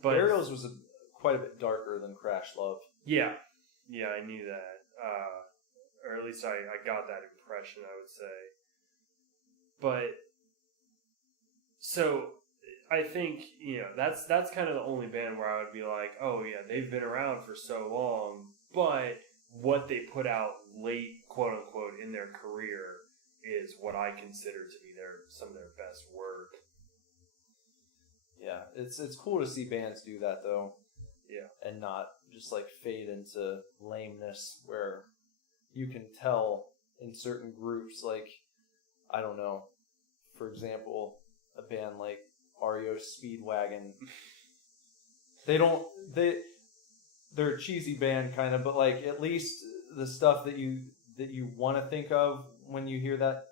But Burials was quite a bit darker than Crash Love. Yeah, I knew that, or at least I got that impression, I would say. But so I think that's kind of the only band where I would be like, oh yeah, they've been around for so long, but what they put out late, quote unquote, in their career is what I consider to be some of their best work. Yeah, it's cool to see bands do that though. Yeah. And not just like fade into lameness where you can tell in certain groups, like, I don't know, for example, a band like REO Speedwagon, they're a cheesy band kind of, but like at least the stuff that you want to think of when you hear that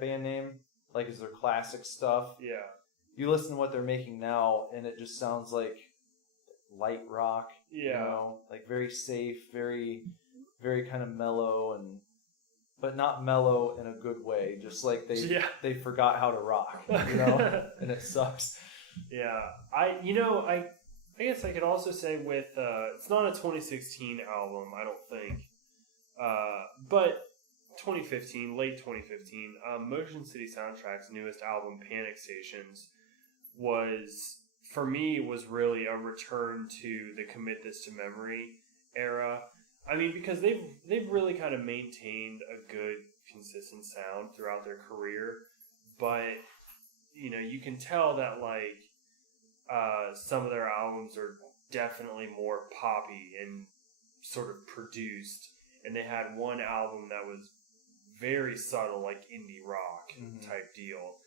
band name, like, is their classic stuff. Yeah. You listen to what they're making now and it just sounds like light rock. Yeah. Like very safe, very, very kind of mellow, but not mellow in a good way. Just like they forgot how to rock, and it sucks. Yeah. I guess I could also say with, it's not a 2016 album, I don't think, but 2015, late 2015, Motion City Soundtrack's newest album, Panic Stations, was really a return to the Commit This to Memory era. I mean, because they've really kind of maintained a good, consistent sound throughout their career, but you can tell that like some of their albums are definitely more poppy and sort of produced, and they had one album that was very subtle, like indie rock type deal,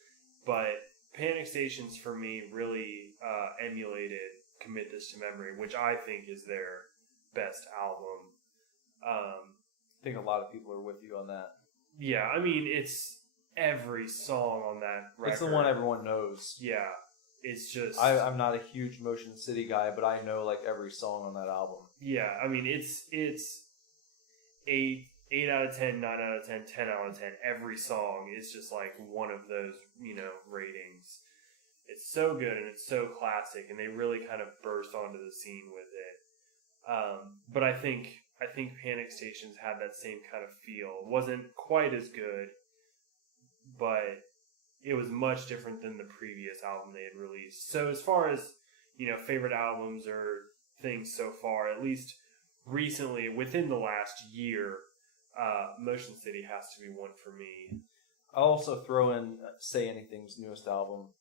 but Panic Stations for me really emulated Commit This to Memory, which I think is their best album. I think a lot of people are with you on that. Yeah, I mean, it's every song on that record. It's the one everyone knows. Yeah, it's just... I'm not a huge Motion City guy, but I know like every song on that album. Yeah, I mean, it's 8 out of 10, 9 out of 10, 10 out of 10. Every song is just like one of those, ratings. It's so good and it's so classic, and they really kind of burst onto the scene with it. But I think Panic Stations had that same kind of feel. It wasn't quite as good, but it was much different than the previous album they had released. So as far as, favorite albums or things so far, at least recently, within the last year, Motion City has to be one for me. I'll also throw in Say Anything's newest album.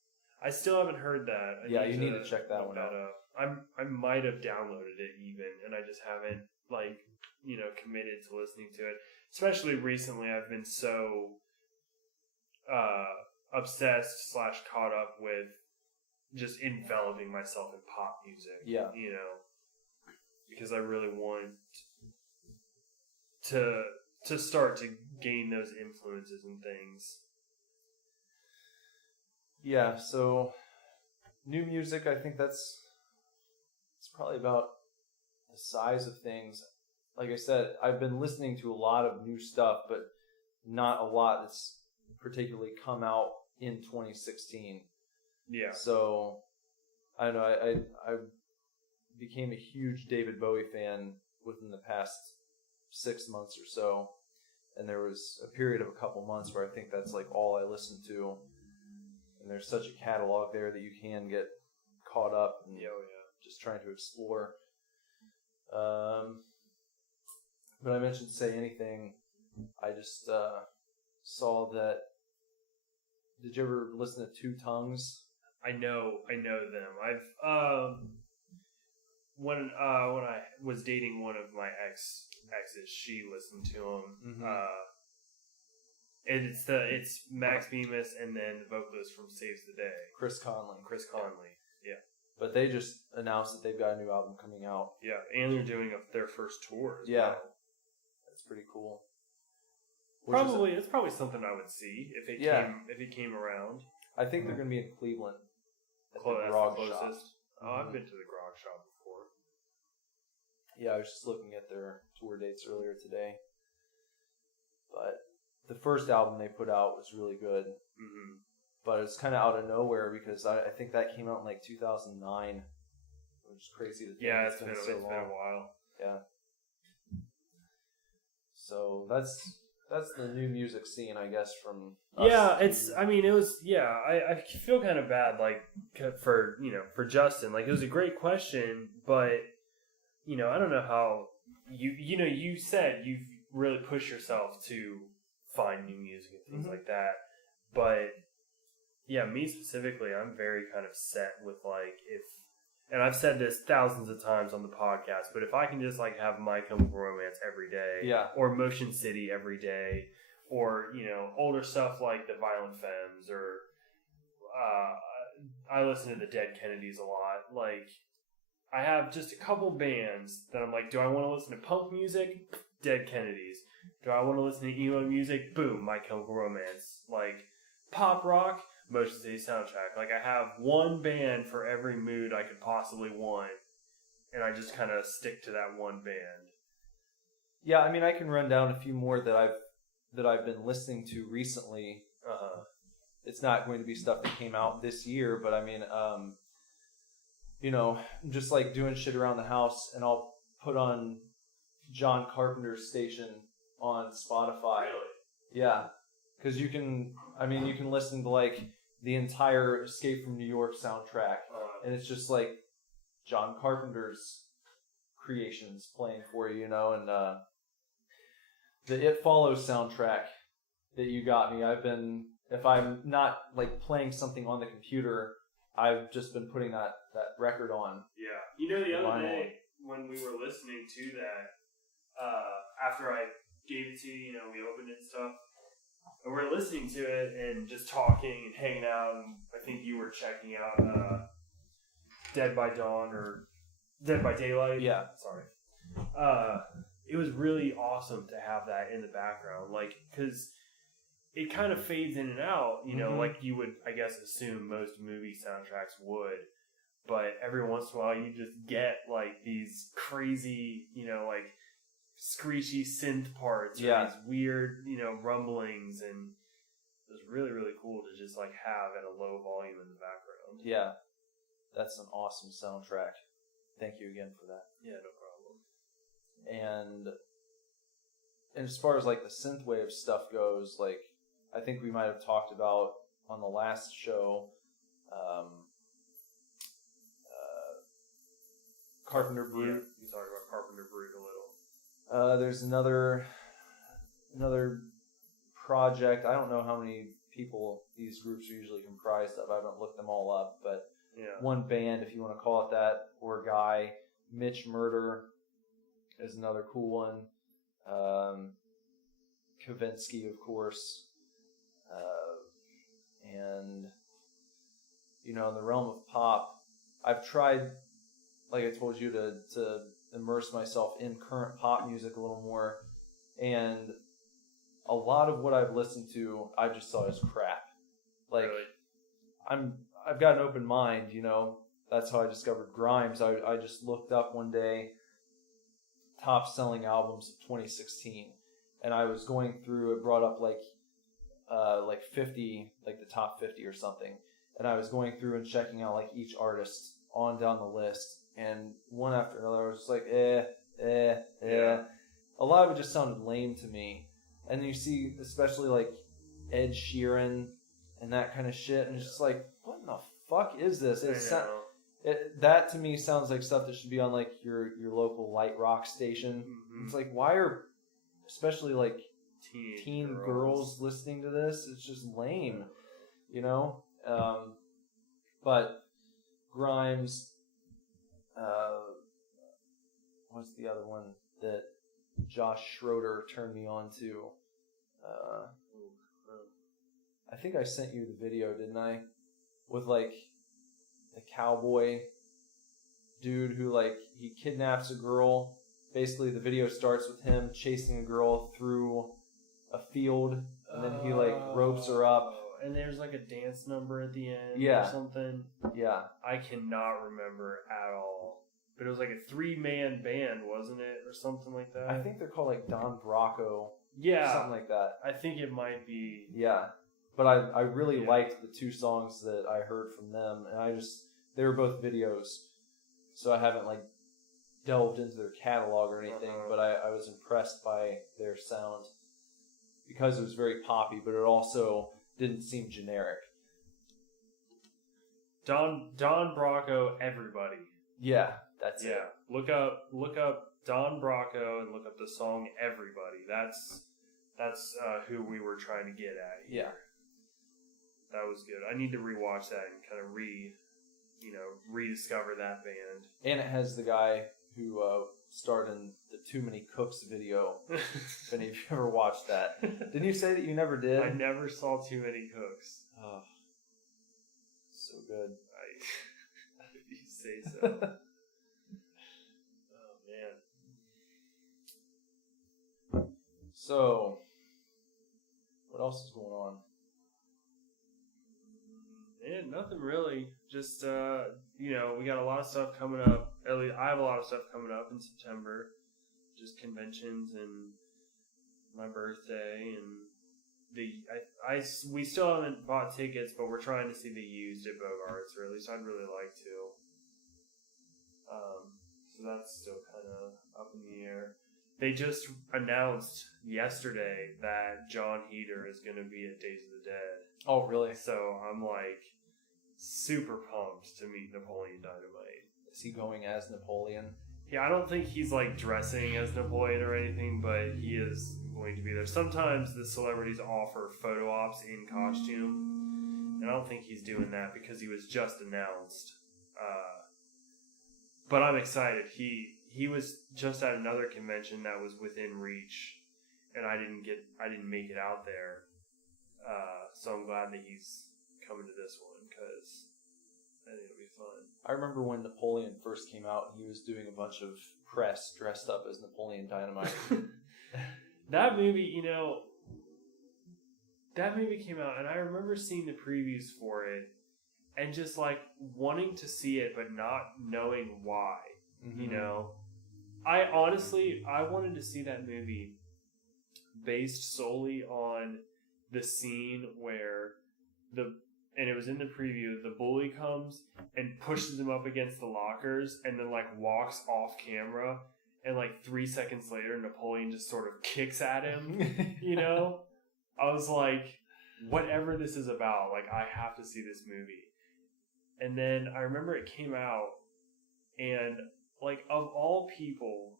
I still haven't heard that. You need to check that one out. I might have downloaded it even, and I just haven't committed to listening to it. Especially recently, I've been so obsessed / caught up with just enveloping myself in pop music. Yeah, because I really want to start to gain those influences and things. Yeah, so new music, I think it's probably about the size of things. Like I said, I've been listening to a lot of new stuff, but not a lot that's particularly come out in 2016. Yeah. So, I don't know, I became a huge David Bowie fan within the past 6 months or so. And there was a period of a couple months where I think that's like all I listened to. And there's such a catalog there that you can get caught up and just trying to explore. But I mentioned Say Anything. I just saw that. Did you ever listen to Two Tongues? I know them. I've when I was dating one of my exes, she listened to them. Mm-hmm. And it's Max Bemis and then the vocalist from Saves the Day, Chris Conley. Yeah. But they just announced that they've got a new album coming out. Yeah, and they're doing their first tour as yeah. well. That's pretty cool. It's probably something I would see if it came around. I think they're going to be in Cleveland. At That's the Grog the Shop. closest. Oh, I've been to the Grog Shop before. Yeah, I was just looking at their tour dates earlier today. But the first album they put out was really good. Mm-hmm. But it's kind of out of nowhere because I think that came out in like 2009, which is crazy to think. Yeah, it's been been a while. Yeah. So that's the new music scene, I guess, from us. Yeah, I feel kind of bad, like, for Justin. Like, it was a great question, but, I don't know how, you said you've really pushed yourself to find new music and things like that, but, yeah, me specifically, I'm very kind of set with, like, and I've said this thousands of times on the podcast, but if I can just, like, have My Chemical Romance every day, or Motion City every day, or, older stuff like the Violent Femmes, or I listen to the Dead Kennedys a lot. Like, I have just a couple bands that I'm like, do I want to listen to punk music? Dead Kennedys. Do I want to listen to emo music? Boom, My Chemical Romance. Like, pop rock? Motion City Soundtrack. Like, I have one band for every mood I could possibly want, and I just kind of stick to that one band. Yeah, I mean, I can run down a few more that I've been listening to recently. It's not going to be stuff that came out this year, but I mean, just like doing shit around the house, and I'll put on John Carpenter's station on Spotify. Really? Yeah, because you can listen to like the entire Escape from New York soundtrack, and it's just like John Carpenter's creations playing for you, and the It Follows soundtrack that you got me. If I'm not like playing something on the computer, I've just been putting that record on. Yeah. The other day when we were listening to that, after I gave it to you, we opened it and stuff, and we're listening to it and just talking and hanging out, and I think you were checking out Dead by Dawn or Dead by Daylight. Yeah. Sorry. It was really awesome to have that in the background, like, because it kind of fades in and out, like you would, I guess, assume most movie soundtracks would. But every once in a while, you just get, like, these crazy, like, screechy synth parts, or these weird, rumblings, and it was really, really cool to just, like, have at a low volume in the background. Yeah, that's an awesome soundtrack. Thank you again for that. Yeah, no problem. And as far as, like, the synthwave stuff goes, like, I think we might have talked about on the last show, Carpenter Brute. Yeah, you talked about Carpenter Brute a little. There's another project. I don't know how many people these groups are usually comprised of. I haven't looked them all up, but one band, if you want to call it that, or guy, Mitch Murder is another cool one. Kavinsky, of course. And, in the realm of pop, I've tried, like I told you, to immerse myself in current pop music a little more. And a lot of what I've listened to, I just saw as crap. Like, Really? I've got an open mind, you know. That's how I discovered Grimes. I just looked up one day top selling albums of 2016, and I was going through. It brought up like 50, like the top 50 or something, and I was going through and checking out like each artist on down the list, and one after another, I was just like, Yeah. A lot of it just sounded lame to me, and then you see especially like Ed Sheeran and that kind of shit, and it's just like, what in the fuck is this? That to me sounds like stuff that should be on like your local light rock station. Mm-hmm. It's like, why are especially like Teenage teen girls listening to this? It's just lame, you know. But Grimes, what's the other one that Josh Schroeder turned me on to? I think I sent you the video, didn't I? With like the cowboy dude who like he kidnaps a girl. Basically, the video starts with him chasing a girl through a field, and then he like ropes her up. And there's like a dance number at the end Yeah. or something. Yeah. I cannot remember at all. But it was like a 3-man band, wasn't it? Or something like that. I think they're called like Don Bracco. Yeah. Something like that. I think it might be. Yeah. But I really liked the two songs that I heard from them, and they were both videos, so I haven't like delved into their catalog or anything, but I was impressed by their sound because it was very poppy, but it also didn't seem generic. Don Bracco, everybody. Yeah, that's it. Yeah. Look up Don Bracco and look up the song Everybody. That's who we were trying to get at here. Yeah. That was good. I need to rewatch that and kind of rediscover that band. And it has the guy who starred in the Too Many Cooks video. If any of you ever watched that. Didn't you say that you never did? I never saw Too Many Cooks. Oh, so good. If you say so. Oh, man. So, what else is going on? And nothing really. Just, we got a lot of stuff coming up. At least I have a lot of stuff coming up in September. Just conventions and my birthday. And we still haven't bought tickets, but we're trying to see the used at Bogart's, or at least I'd really like to. So that's still kind of up in the air. They just announced yesterday that John Heder is going to be at Days of the Dead. Oh, really? So I'm like super pumped to meet Napoleon Dynamite. Is he going as Napoleon? Yeah, I don't think he's like dressing as Napoleon or anything, but he is going to be there. Sometimes the celebrities offer photo ops in costume, and I don't think he's doing that because he was just announced. But I'm excited. He was just at another convention that was within reach, and I didn't make it out there. So I'm glad that he's coming to this one because I think it'll be fun. I remember when Napoleon first came out, he was doing a bunch of press dressed up as Napoleon Dynamite. That movie, came out, and I remember seeing the previews for it and just like wanting to see it, but not knowing why. Mm-hmm. I wanted to see that movie based solely on the scene where and it was in the preview, the bully comes and pushes him up against the lockers and then like walks off camera, and like 3 seconds later Napoleon just sort of kicks at him. I was like, whatever this is about, like I have to see this movie. And then I remember it came out, and like of all people,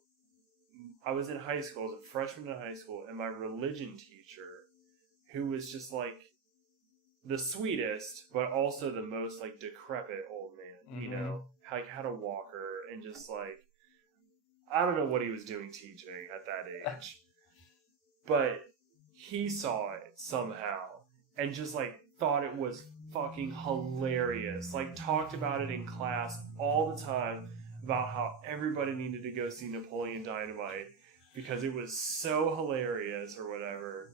I was in high school, I was a freshman in high school, and my religion teacher, who was just like the sweetest, but also the most like decrepit old man, Mm-hmm. like had a walker and just like, I don't know what he was doing teaching at that age, but he saw it somehow and just like thought it was fucking hilarious, like talked about it in class all the time about how everybody needed to go see Napoleon Dynamite because it was so hilarious or whatever.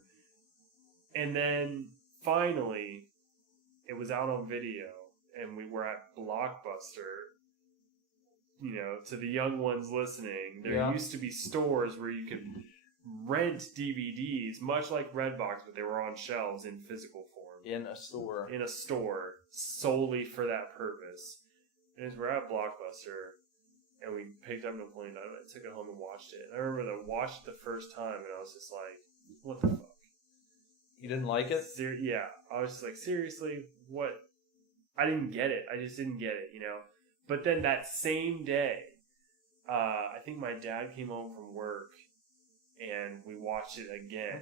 And then finally, it was out on video, and we were at Blockbuster. You know, to the young ones listening, there used to be stores where you could rent DVDs, much like Redbox, but they were on shelves in physical form. In a store. In a store, solely for that purpose. And as we're at Blockbuster, and we picked up Napoleon Dynamite, I took it home and watched it. And I remember that I watched it the first time, and I was just like, what the fuck? You didn't like it? Yeah. I was just like, seriously, what? I didn't get it. I just didn't get it, you know? But then that same day, I think my dad came home from work, and we watched it again.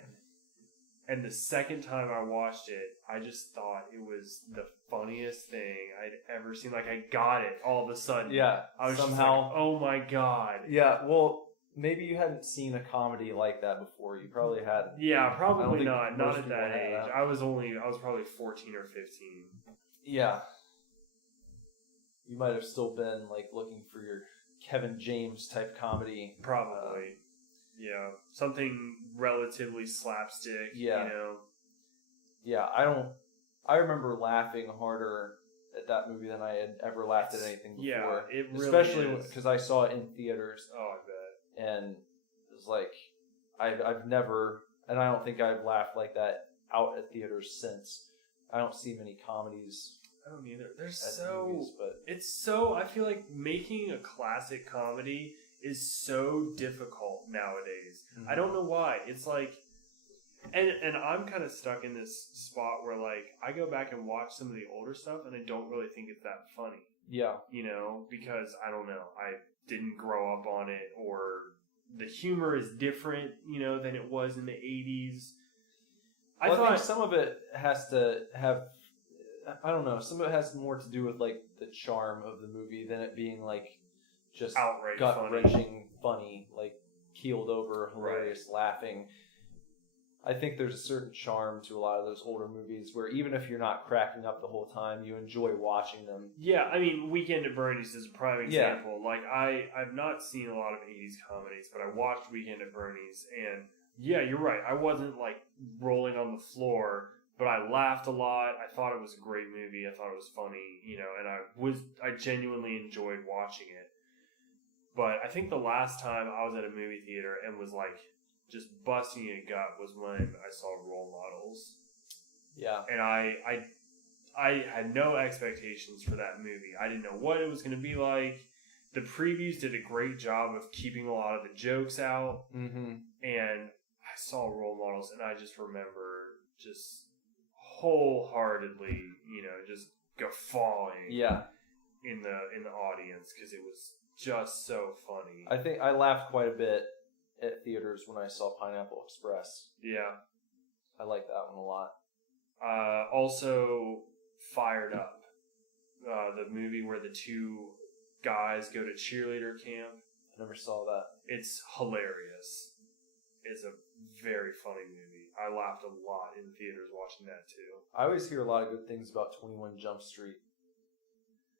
And the second time I watched it, I just thought it was the funniest thing I'd ever seen. Like, I got it all of a sudden. Yeah. I was somehow. just like, oh my God. Yeah, well, maybe you hadn't seen a comedy like that before. You probably hadn't. Yeah, probably not. Not most at people that had age. that. I was probably 14 or 15. Yeah. You might have still been, like, looking for your Kevin James type comedy. Probably. Yeah. Something relatively slapstick, Yeah. you know? Yeah, I remember laughing harder at that movie than I had ever laughed at anything before. Yeah, it really especially is. because I saw it in theaters. Oh, I bet. And it was like, I've never, and I don't think I've laughed like that out at theaters since. I don't see many comedies. I don't either. I feel like making a classic comedy is so difficult nowadays. Mm-hmm. I don't know why. It's like, and I'm kind of stuck in this spot where, like, I go back and watch some of the older stuff and I don't really think it's that funny. Yeah. You know, because I don't know, I didn't grow up on it, or the humor is different, you know, than it was in the 80s. I think some of it has to have, I don't know, some of it has more to do with, like, the charm of the movie than it being, like, just outright gut-wrenching funny, like, keeled over, hilarious, laughing. I think there's a certain charm to a lot of those older movies where even if you're not cracking up the whole time, you enjoy watching them. Yeah, I mean, Weekend at Bernie's is a prime example. Yeah. Like, I've not seen a lot of 80s comedies, but I watched Weekend at Bernie's, and yeah, you're right. I wasn't, like, rolling on the floor, but I laughed a lot. I thought it was a great movie. I thought it was funny, you know, and I genuinely enjoyed watching it. But I think the last time I was at a movie theater and was, like, just busting a gut was when I saw Role Models. Yeah. And I had no expectations for that movie. I didn't know what it was going to be like. The previews did a great job of keeping a lot of the jokes out. Mm-hmm. And I saw Role Models, and I just remember just wholeheartedly, you know, just guffawing in the audience because it was just so funny. I think I laughed quite a bit at theaters when I saw Pineapple Express. Yeah. I like that one a lot. Also, Fired Up. The movie where the two guys go to cheerleader camp. I never saw that. It's hilarious. It's a very funny movie. I laughed a lot in theaters watching that too. I always hear a lot of good things about 21 Jump Street.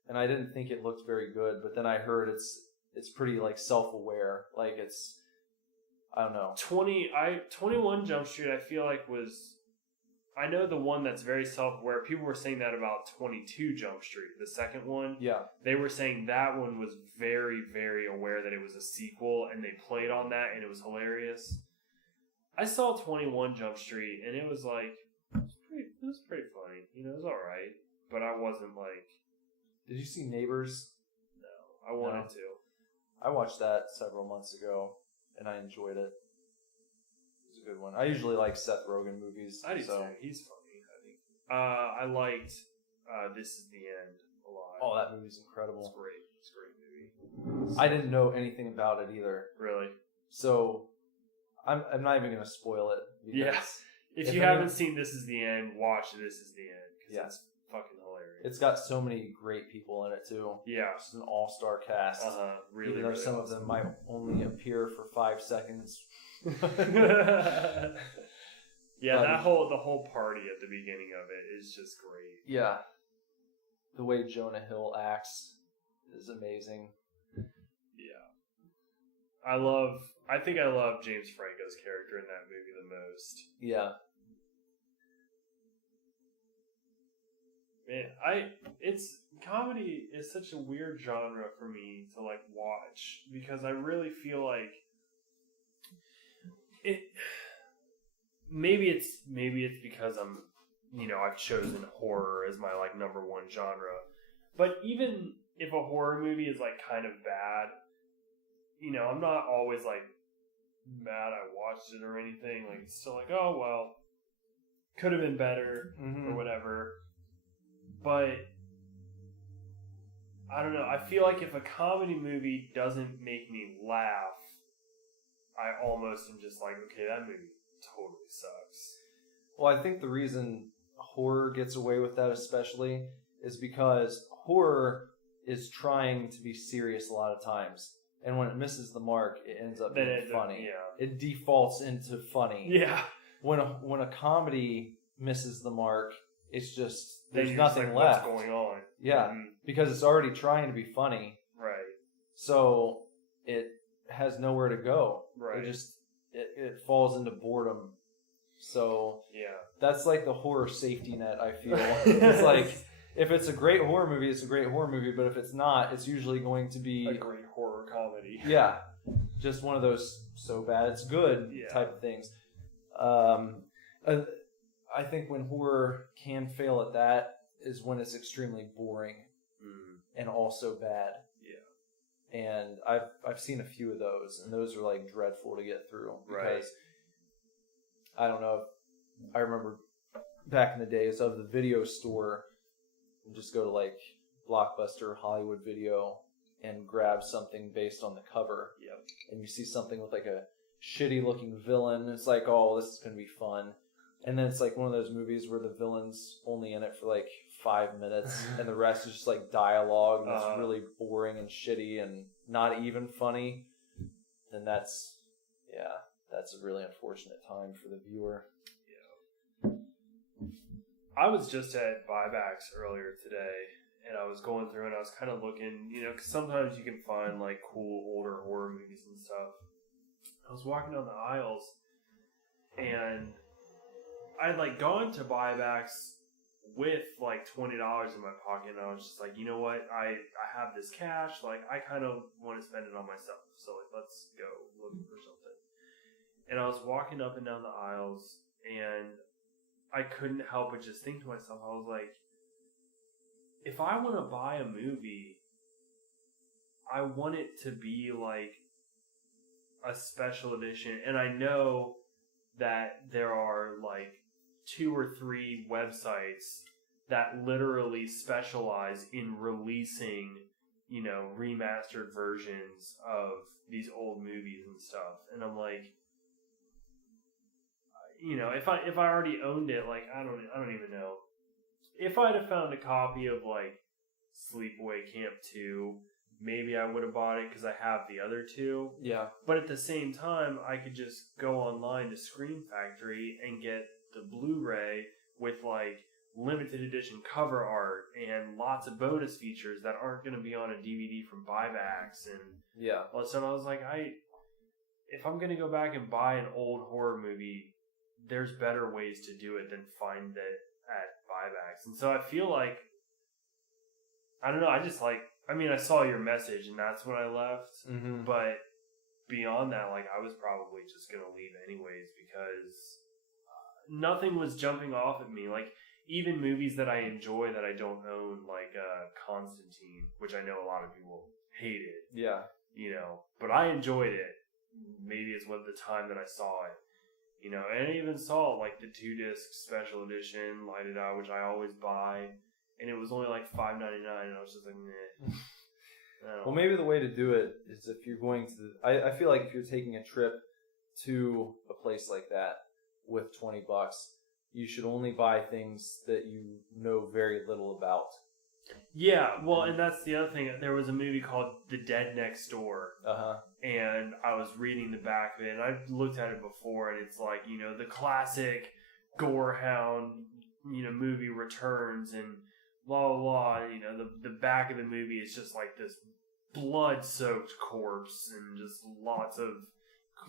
And I didn't think it looked very good, but then I heard it's pretty, like, self-aware. Like, it's, I don't know. 21 Jump Street, I feel like was, I know the one that's very self-aware. People were saying that about 22 Jump Street, the second one. Yeah. They were saying that one was very, very aware that it was a sequel, and they played on that, and it was hilarious. I saw 21 Jump Street, and it was like, it was pretty funny. You know, it was alright. But I wasn't like... Did you see Neighbors? No, I wanted to. I watched that several months ago, and I enjoyed it. It was a good one. I usually like Seth Rogen movies. I do too. He's funny, I think. I liked This Is the End a lot. Oh, that movie's incredible. It's great. It's a great movie. I didn't know anything about it either. Really? So, I'm not even going to spoil it. Yes. If you haven't seen This Is the End, watch This Is the End. Because it's fucking hilarious. It's got so many great people in it, too. Yeah. It's an all-star cast. Really, even though really some of them might only appear for 5 seconds. Yeah, the whole party at the beginning of it is just great. Yeah. The way Jonah Hill acts is amazing. Yeah. I think I love James Franco's character in that movie the most. Yeah. Man, comedy is such a weird genre for me to like watch because I really feel like it. Maybe it's because I've chosen horror as my like number one genre, but even if a horror movie is like kind of bad, I'm not always like mad I watched it or anything. Like it's still like, oh well, could have been better or whatever. But I don't know. I feel like if a comedy movie doesn't make me laugh, I almost am just like, okay, that movie totally sucks. Well, I think the reason horror gets away with that especially is because horror is trying to be serious a lot of times. And when it misses the mark, it ends up being funny. It defaults into funny. Yeah. When a comedy misses the mark, it's just there's then nothing like, left. What's going on? Yeah, because it's already trying to be funny. Right. So it has nowhere to go. Right. It falls into boredom. So that's like the horror safety net, I feel. It's like if it's a great horror movie, it's a great horror movie, but if it's not, it's usually going to be a great horror comedy. Yeah. Just one of those so bad it's good type of things. I think when horror can fail at that is when it's extremely boring and also bad. Yeah. And I've seen a few of those, and those are like dreadful to get through because I don't know. I remember back in the days of the video store, and just go to like Blockbuster, Hollywood Video, and grab something based on the cover. Yep. And you see something with like a shitty looking villain. It's like, oh, this is gonna be fun. And then it's like one of those movies where the villain's only in it for like 5 minutes and the rest is just like dialogue and it's really boring and shitty and not even funny. And that's a really unfortunate time for the viewer. Yeah. I was just at buybacks earlier today and I was going through and I was kind of looking, because sometimes you can find like cool older horror movies and stuff. I was walking down the aisles and I'd like gone to buybacks with like $20 in my pocket, and I was just like, you know what, I have this cash, like I kind of want to spend it on myself, so like let's go looking for something. And I was walking up and down the aisles, and I couldn't help but just think to myself, I was like, if I want to buy a movie, I want it to be like a special edition, and I know that there are like 2 or 3 websites that literally specialize in releasing, remastered versions of these old movies and stuff. And I'm like, if I already owned it, like I don't even know. If I'd have found a copy of like Sleepaway Camp 2, maybe I would have bought it because I have the other 2. Yeah. But at the same time, I could just go online to Scream Factory and get the Blu-ray with like limited edition cover art and lots of bonus features that aren't going to be on a DVD from buybacks. And all of a sudden I was like, if I'm going to go back and buy an old horror movie, there's better ways to do it than find it at buybacks. And so I feel like, I don't know, I saw your message and that's when I left. Mm-hmm. But beyond that, like I was probably just going to leave anyways because nothing was jumping off at me. Like, even movies that I enjoy that I don't own, like Constantine, which I know a lot of people hated. Yeah. But I enjoyed it. Maybe it's what the time that I saw it. And I even saw, like, the 2-disc special edition, Lighted Out, which I always buy. And it was only, like, $5.99, and I was just like, meh. Well, maybe the way to do it is if you're going to... I feel like if you're taking a trip to a place like that, with $20, you should only buy things that you know very little about. Yeah, well, and that's the other thing. There was a movie called The Dead Next Door. And I was reading the back of it, and I've looked at it before, and it's like, the classic gorehound, movie returns, and blah, blah, blah. And, the back of the movie is just like this blood-soaked corpse, and just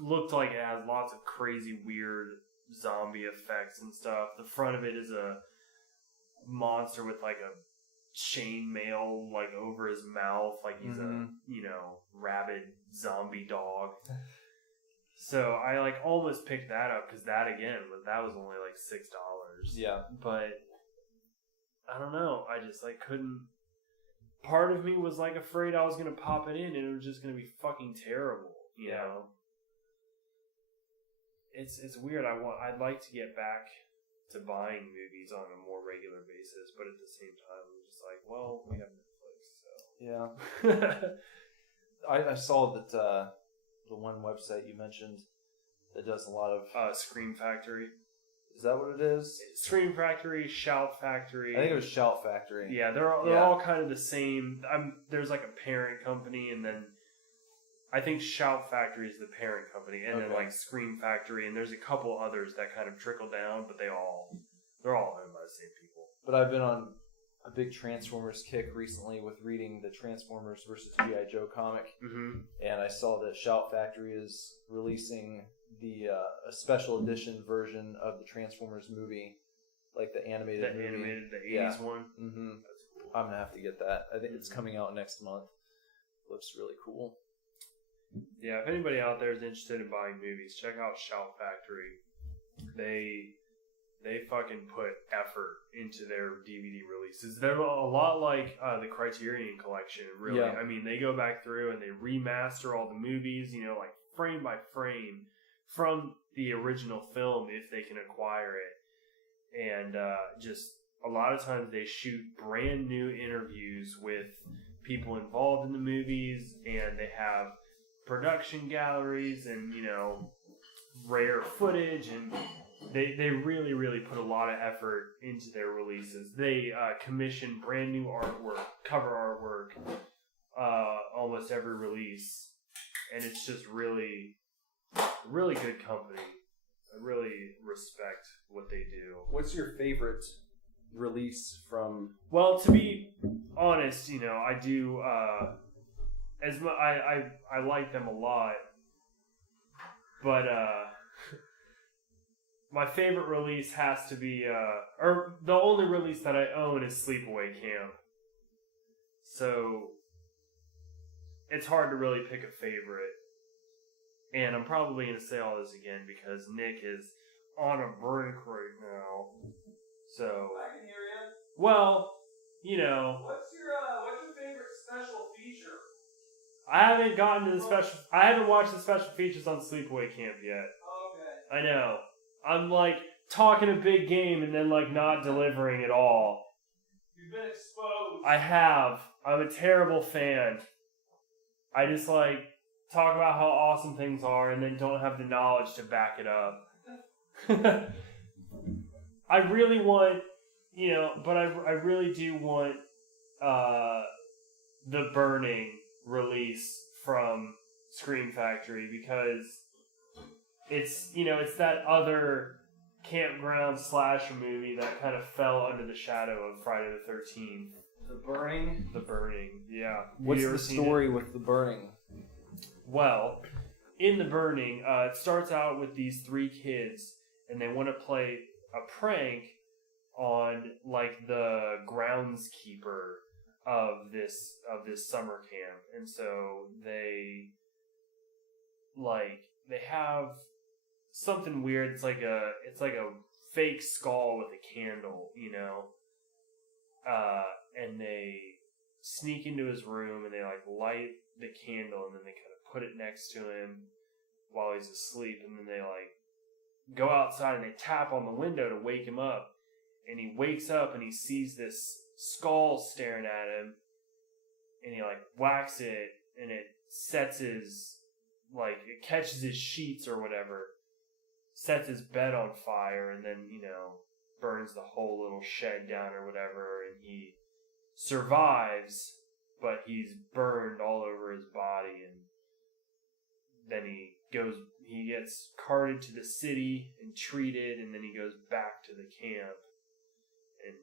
looked like it has lots of crazy, weird zombie effects and stuff. The front of it is a monster with like a chainmail like over his mouth, like he's a rabid zombie dog. So I like almost picked that up because that was only like $6. Yeah, but I don't know. I just like couldn't. Part of me was like afraid I was gonna pop it in and it was just gonna be fucking terrible. You know. It's weird. I'd like to get back to buying movies on a more regular basis, but at the same time, I'm just like, well, we have Netflix, so yeah. I saw that the one website you mentioned that does a lot of Scream Factory. Is that what it is? Scream Factory, Shout Factory. I think it was Shout Factory. Yeah, they're all kind of the same. There's like a parent company, and then I think Shout Factory is the parent company, and then like Scream Factory, and there's a couple others that kind of trickle down, but they're all owned by the same people. But I've been on a big Transformers kick recently with reading the Transformers versus G.I. Joe comic, and I saw that Shout Factory is releasing a special edition version of the Transformers movie, like the animated movie. The 80s one. Mm-hmm. That's cool. I'm gonna have to get that. I think it's coming out next month. Looks really cool. Yeah, if anybody out there is interested in buying movies, check out Shout Factory. They fucking put effort into their DVD releases. They're a lot like the Criterion Collection, really. Yeah. I mean, they go back through and they remaster all the movies, like frame by frame from the original film if they can acquire it. And just a lot of times they shoot brand new interviews with people involved in the movies, and they have production galleries and rare footage, and they really, really put a lot of effort into their releases. They commission brand new artwork, cover artwork, almost every release, and it's just really, really good company. I really respect what they do. What's your favorite release from? Well, to be honest, I do. I like them a lot, but my favorite release has to be, or the only release that I own is Sleepaway Camp. So it's hard to really pick a favorite. And I'm probably going to say all this again because Nick is on a break right now. So I can hear you. Well, What's your favorite special feature? I haven't gotten to the special. I haven't watched the special features on Sleepaway Camp yet. Okay. I know. I'm like talking a big game and then like not delivering at all. You've been exposed. I have. I'm a terrible fan. I just like talk about how awesome things are and then don't have the knowledge to back it up. I really want, but I really do want the Burning release from Scream Factory because it's that other campground slasher movie that kind of fell under the shadow of Friday the 13th. The Burning, yeah. What's the story with The Burning? Well, in The Burning, it starts out with these three kids, and they want to play a prank on like the groundskeeper of this summer camp, and so they have something weird. It's like a fake skull with a candle, and they sneak into his room and they like light the candle and then they kind of put it next to him while he's asleep, and then they like go outside and they tap on the window to wake him up, and he wakes up and he sees this skull staring at him, and he like whacks it and it sets his it catches his sheets or whatever, sets his bed on fire, and then burns the whole little shed down or whatever, and he survives, but he's burned all over his body, and then he gets carted to the city and treated, and then he goes back to the camp and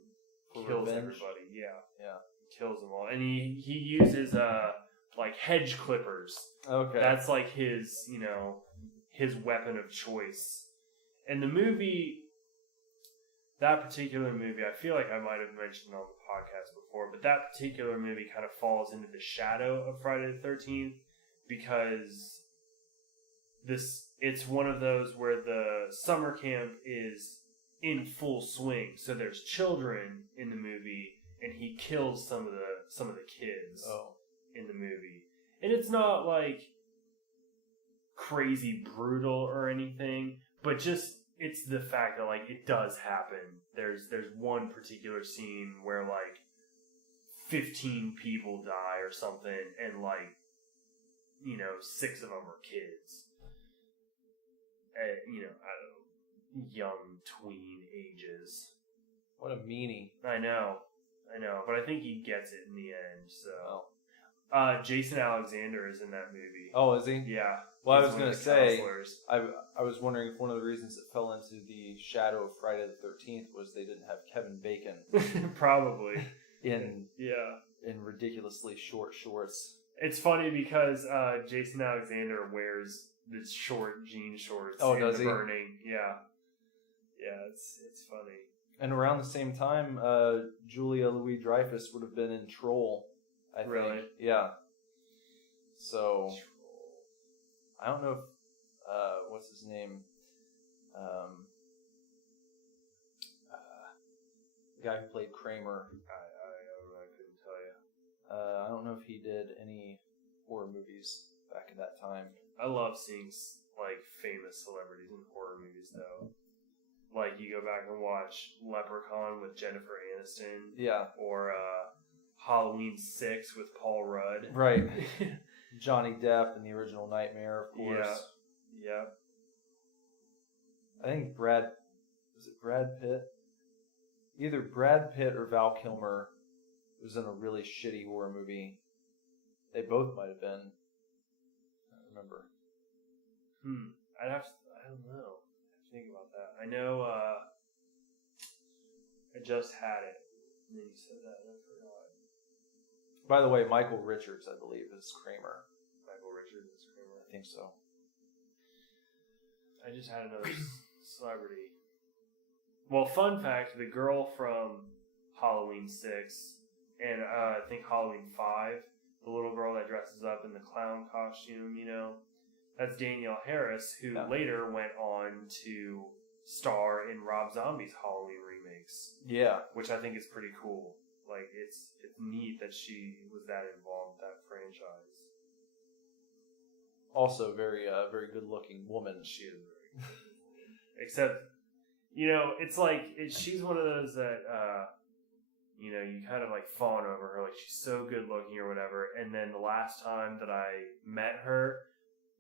kills everybody. Yeah. Kills them all. And he uses hedge clippers. Okay. That's like his his weapon of choice. And the movie, that particular movie, I feel like I might have mentioned on the podcast before, but that particular movie kind of falls into the shadow of Friday the 13th because it's one of those where the summer camp is in full swing. So there's children in the movie, and he kills some of the kids in the movie. And it's not like crazy brutal or anything, but just it's the fact that like it does happen. There's one particular scene where like 15 people die or something, and like 6 of them are kids. I don't know, young tween ages. What a meanie. I know, but I think he gets it in the end. So, Jason Alexander is in that movie. Oh, is he? Yeah. Well, I was going to say, I was wondering if one of the reasons it fell into the shadow of Friday the 13th was they didn't have Kevin Bacon. Probably. In ridiculously short shorts. It's funny because Jason Alexander wears the short jean shorts. Oh, does he? Burning. Yeah. Yeah, it's funny. And around the same time, Julia Louis-Dreyfus would have been in Troll, I think. Really? Yeah. So, I don't know if, what's his name? The guy who played Kramer. I couldn't tell you. I don't know if he did any horror movies back in that time. I love seeing like famous celebrities in horror movies, though. Like you go back and watch Leprechaun with Jennifer Aniston, yeah, or Halloween 6 with Paul Rudd, right? Johnny Depp in the original Nightmare, of course. Yeah. I think Brad Pitt? Either Brad Pitt or Val Kilmer was in a really shitty horror movie. They both might have been. I don't remember. I don't know. Think about that. I know I just had it. And then you said that and I forgot. By the way, Michael Richards, I believe, is Kramer. Michael Richards is Kramer? I think so. I just had another celebrity. Well, fun fact, the girl from Halloween 6 and I think Halloween 5, the little girl that dresses up in the clown costume, that's Danielle Harris, who later went on to star in Rob Zombie's Halloween remakes. Yeah. Which I think is pretty cool. Like, it's neat that she was that involved with that franchise. Also, very good looking woman. She is very good. Except, it's like, she's one of those that, you kind of like fawn over her. Like, she's so good looking or whatever. And then the last time that I met her,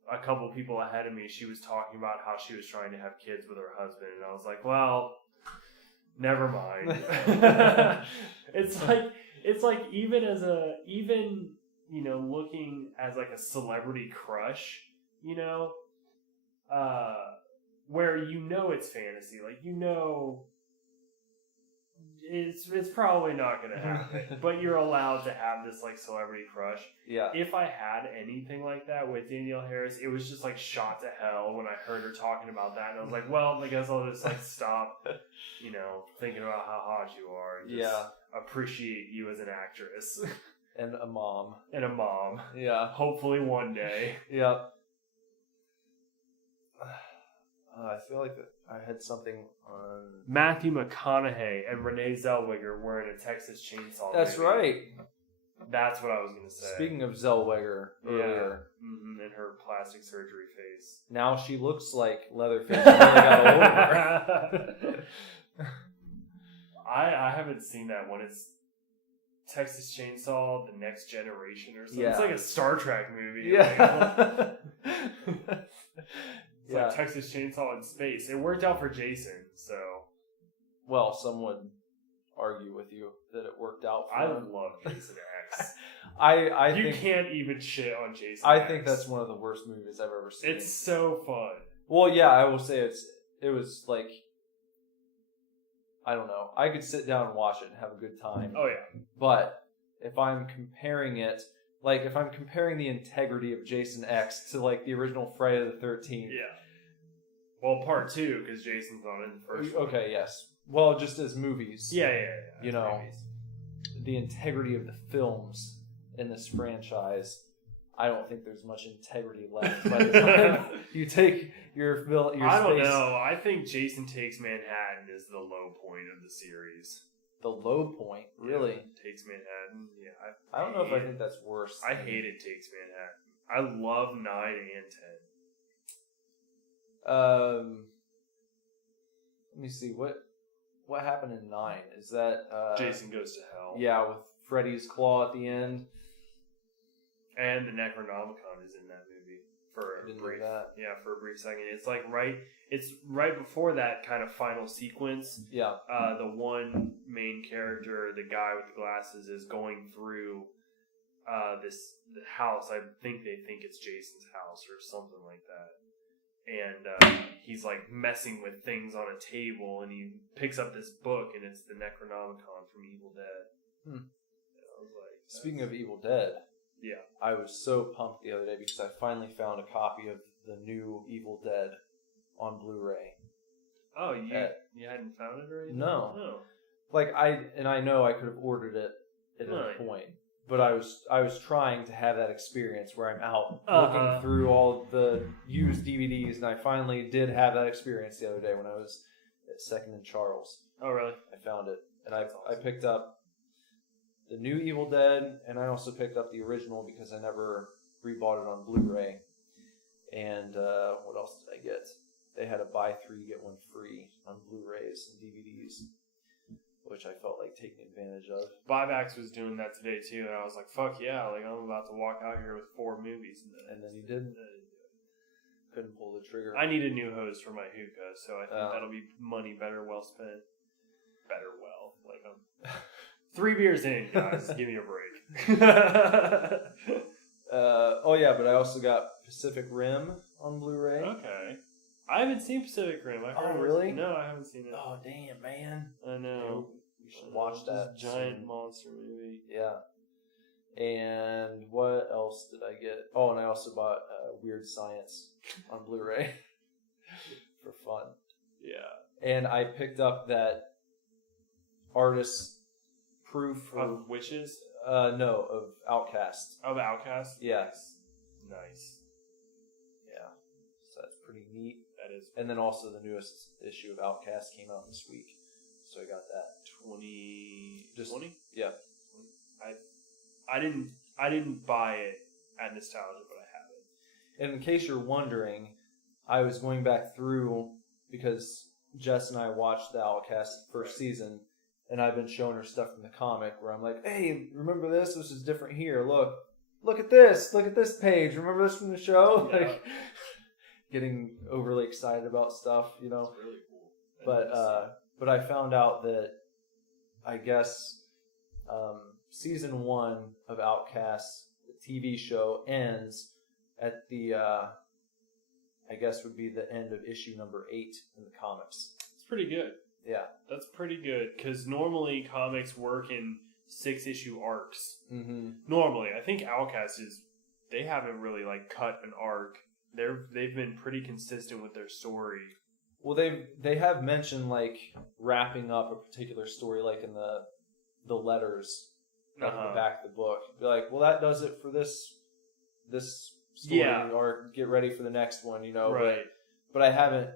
a couple people ahead of me, she was talking about how she was trying to have kids with her husband, and I was like, well, never mind. It's like even looking as like a celebrity crush, where it's fantasy, like it's probably not going to happen, but you're allowed to have this like celebrity crush. Yeah. If I had anything like that with Danielle Harris, it was just like shot to hell when I heard her talking about that, and I was like, well, I guess I'll just like stop, thinking about how hot you are and just appreciate you as an actress and a mom. Yeah. Hopefully one day. Yeah. I feel like I had something on Matthew McConaughey and Renee Zellweger were in a Texas Chainsaw. That's movie. right. That's what I was going to say. Speaking of Zellweger, earlier, in her plastic surgery face. Now she looks like Leatherface. Really got over. I haven't seen that one. It's Texas Chainsaw: The Next Generation or something. Yeah. It's like a Star Trek movie. Yeah. It's like Texas Chainsaw in space. It worked out for Jason, so. Well, some would argue with you that it worked out for him. love Jason X. I you think, can't even shit on Jason I X. think that's one of the worst movies I've ever seen. It's so fun. Well, yeah, I will say it was like, I don't know. I could sit down and watch it and have a good time. Oh, yeah. But if I'm comparing it, like if I'm comparing the integrity of Jason X to like the original Friday the 13th. Yeah. Well, part 2, because Jason's not in the first one. Okay, yes. Well, just as movies. Yeah. You know, the integrity of the films in this franchise. I don't think there's much integrity left by the time you take your space. I don't know. I think Jason Takes Manhattan is the low point of the series. The low point, really? Yeah, Takes Manhattan. Yeah, I don't know if I think that's worse. I hated Takes Manhattan. I love 9 and 10. Let me see what happened in 9. Is that Jason Goes to Hell? Yeah, with Freddy's claw at the end. And the Necronomicon is in that movie for a brief. For a brief second. It's like right before that kind of final sequence. Yeah. The one main character, the guy with the glasses, is going through the house. I think they think it's Jason's house or something like that. And he's like messing with things on a table, and he picks up this book, and it's the Necronomicon from Evil Dead. Hmm. I was like, Speaking of Evil Dead, yeah, I was so pumped the other day because I finally found a copy of the new Evil Dead on Blu-ray. Oh, you hadn't found it already? No. No. Like I know I could have ordered it at any point, but I was trying to have that experience where I'm out looking through all the used DVDs, and I finally did have that experience the other day when I was at 2nd and Charles. Oh, really? I found it, and I picked up the new Evil Dead, and I also picked up the original because I never rebought it on Blu-ray. And what else did I get? They had a buy 3 get 1 free on Blu-rays and DVDs, which I felt like taking advantage of. Buybacks was doing that today too, and I was like, "Fuck yeah!" Like I'm about to walk out here with 4 movies, and then you didn't. Couldn't pull the trigger. I need a new hose for my hookah, so I think that'll be money better well spent. Like I'm 3 beers in, guys. Give me a break. But I also got Pacific Rim on Blu-ray. Okay. I haven't seen Pacific Rim. Really? No, I haven't seen it. Oh, damn, man. I know. You should watch that. Giant monster movie. Yeah. And what else did I get? Oh, and I also bought Weird Science on Blu-ray for fun. Yeah. And I picked up that artist's proof of Witches? No, of Outcast. Of Outcast? Yeah. Nice. Yeah. So that's pretty neat. That is. And then also the newest issue of Outcast came out this week. So I got that. 20? Yeah. I didn't buy it at Nostalgia, but I have it. And in case you're wondering, I was going back through because Jess and I watched the Outcast first season, and I've been showing her stuff from the comic where I'm like, hey, remember this? This is different here. Look at this. Look at this page. Remember this from the show? Yeah. Like, getting overly excited about stuff, you know. That's really cool. But I found out that I guess season 1 of Outcast, the TV show, ends at the I guess would be the end of issue number 8 in the comics. It's pretty good. Yeah. That's pretty good, because normally comics work in 6-issue arcs. Mm-hmm. Normally. I think Outcast they haven't really like cut an arc. They've been pretty consistent with their story. Well, they have mentioned like wrapping up a particular story, like in the letters at the back of the book. Be like, well, that does it for this story, or get ready for the next one, you know. Right. But I haven't.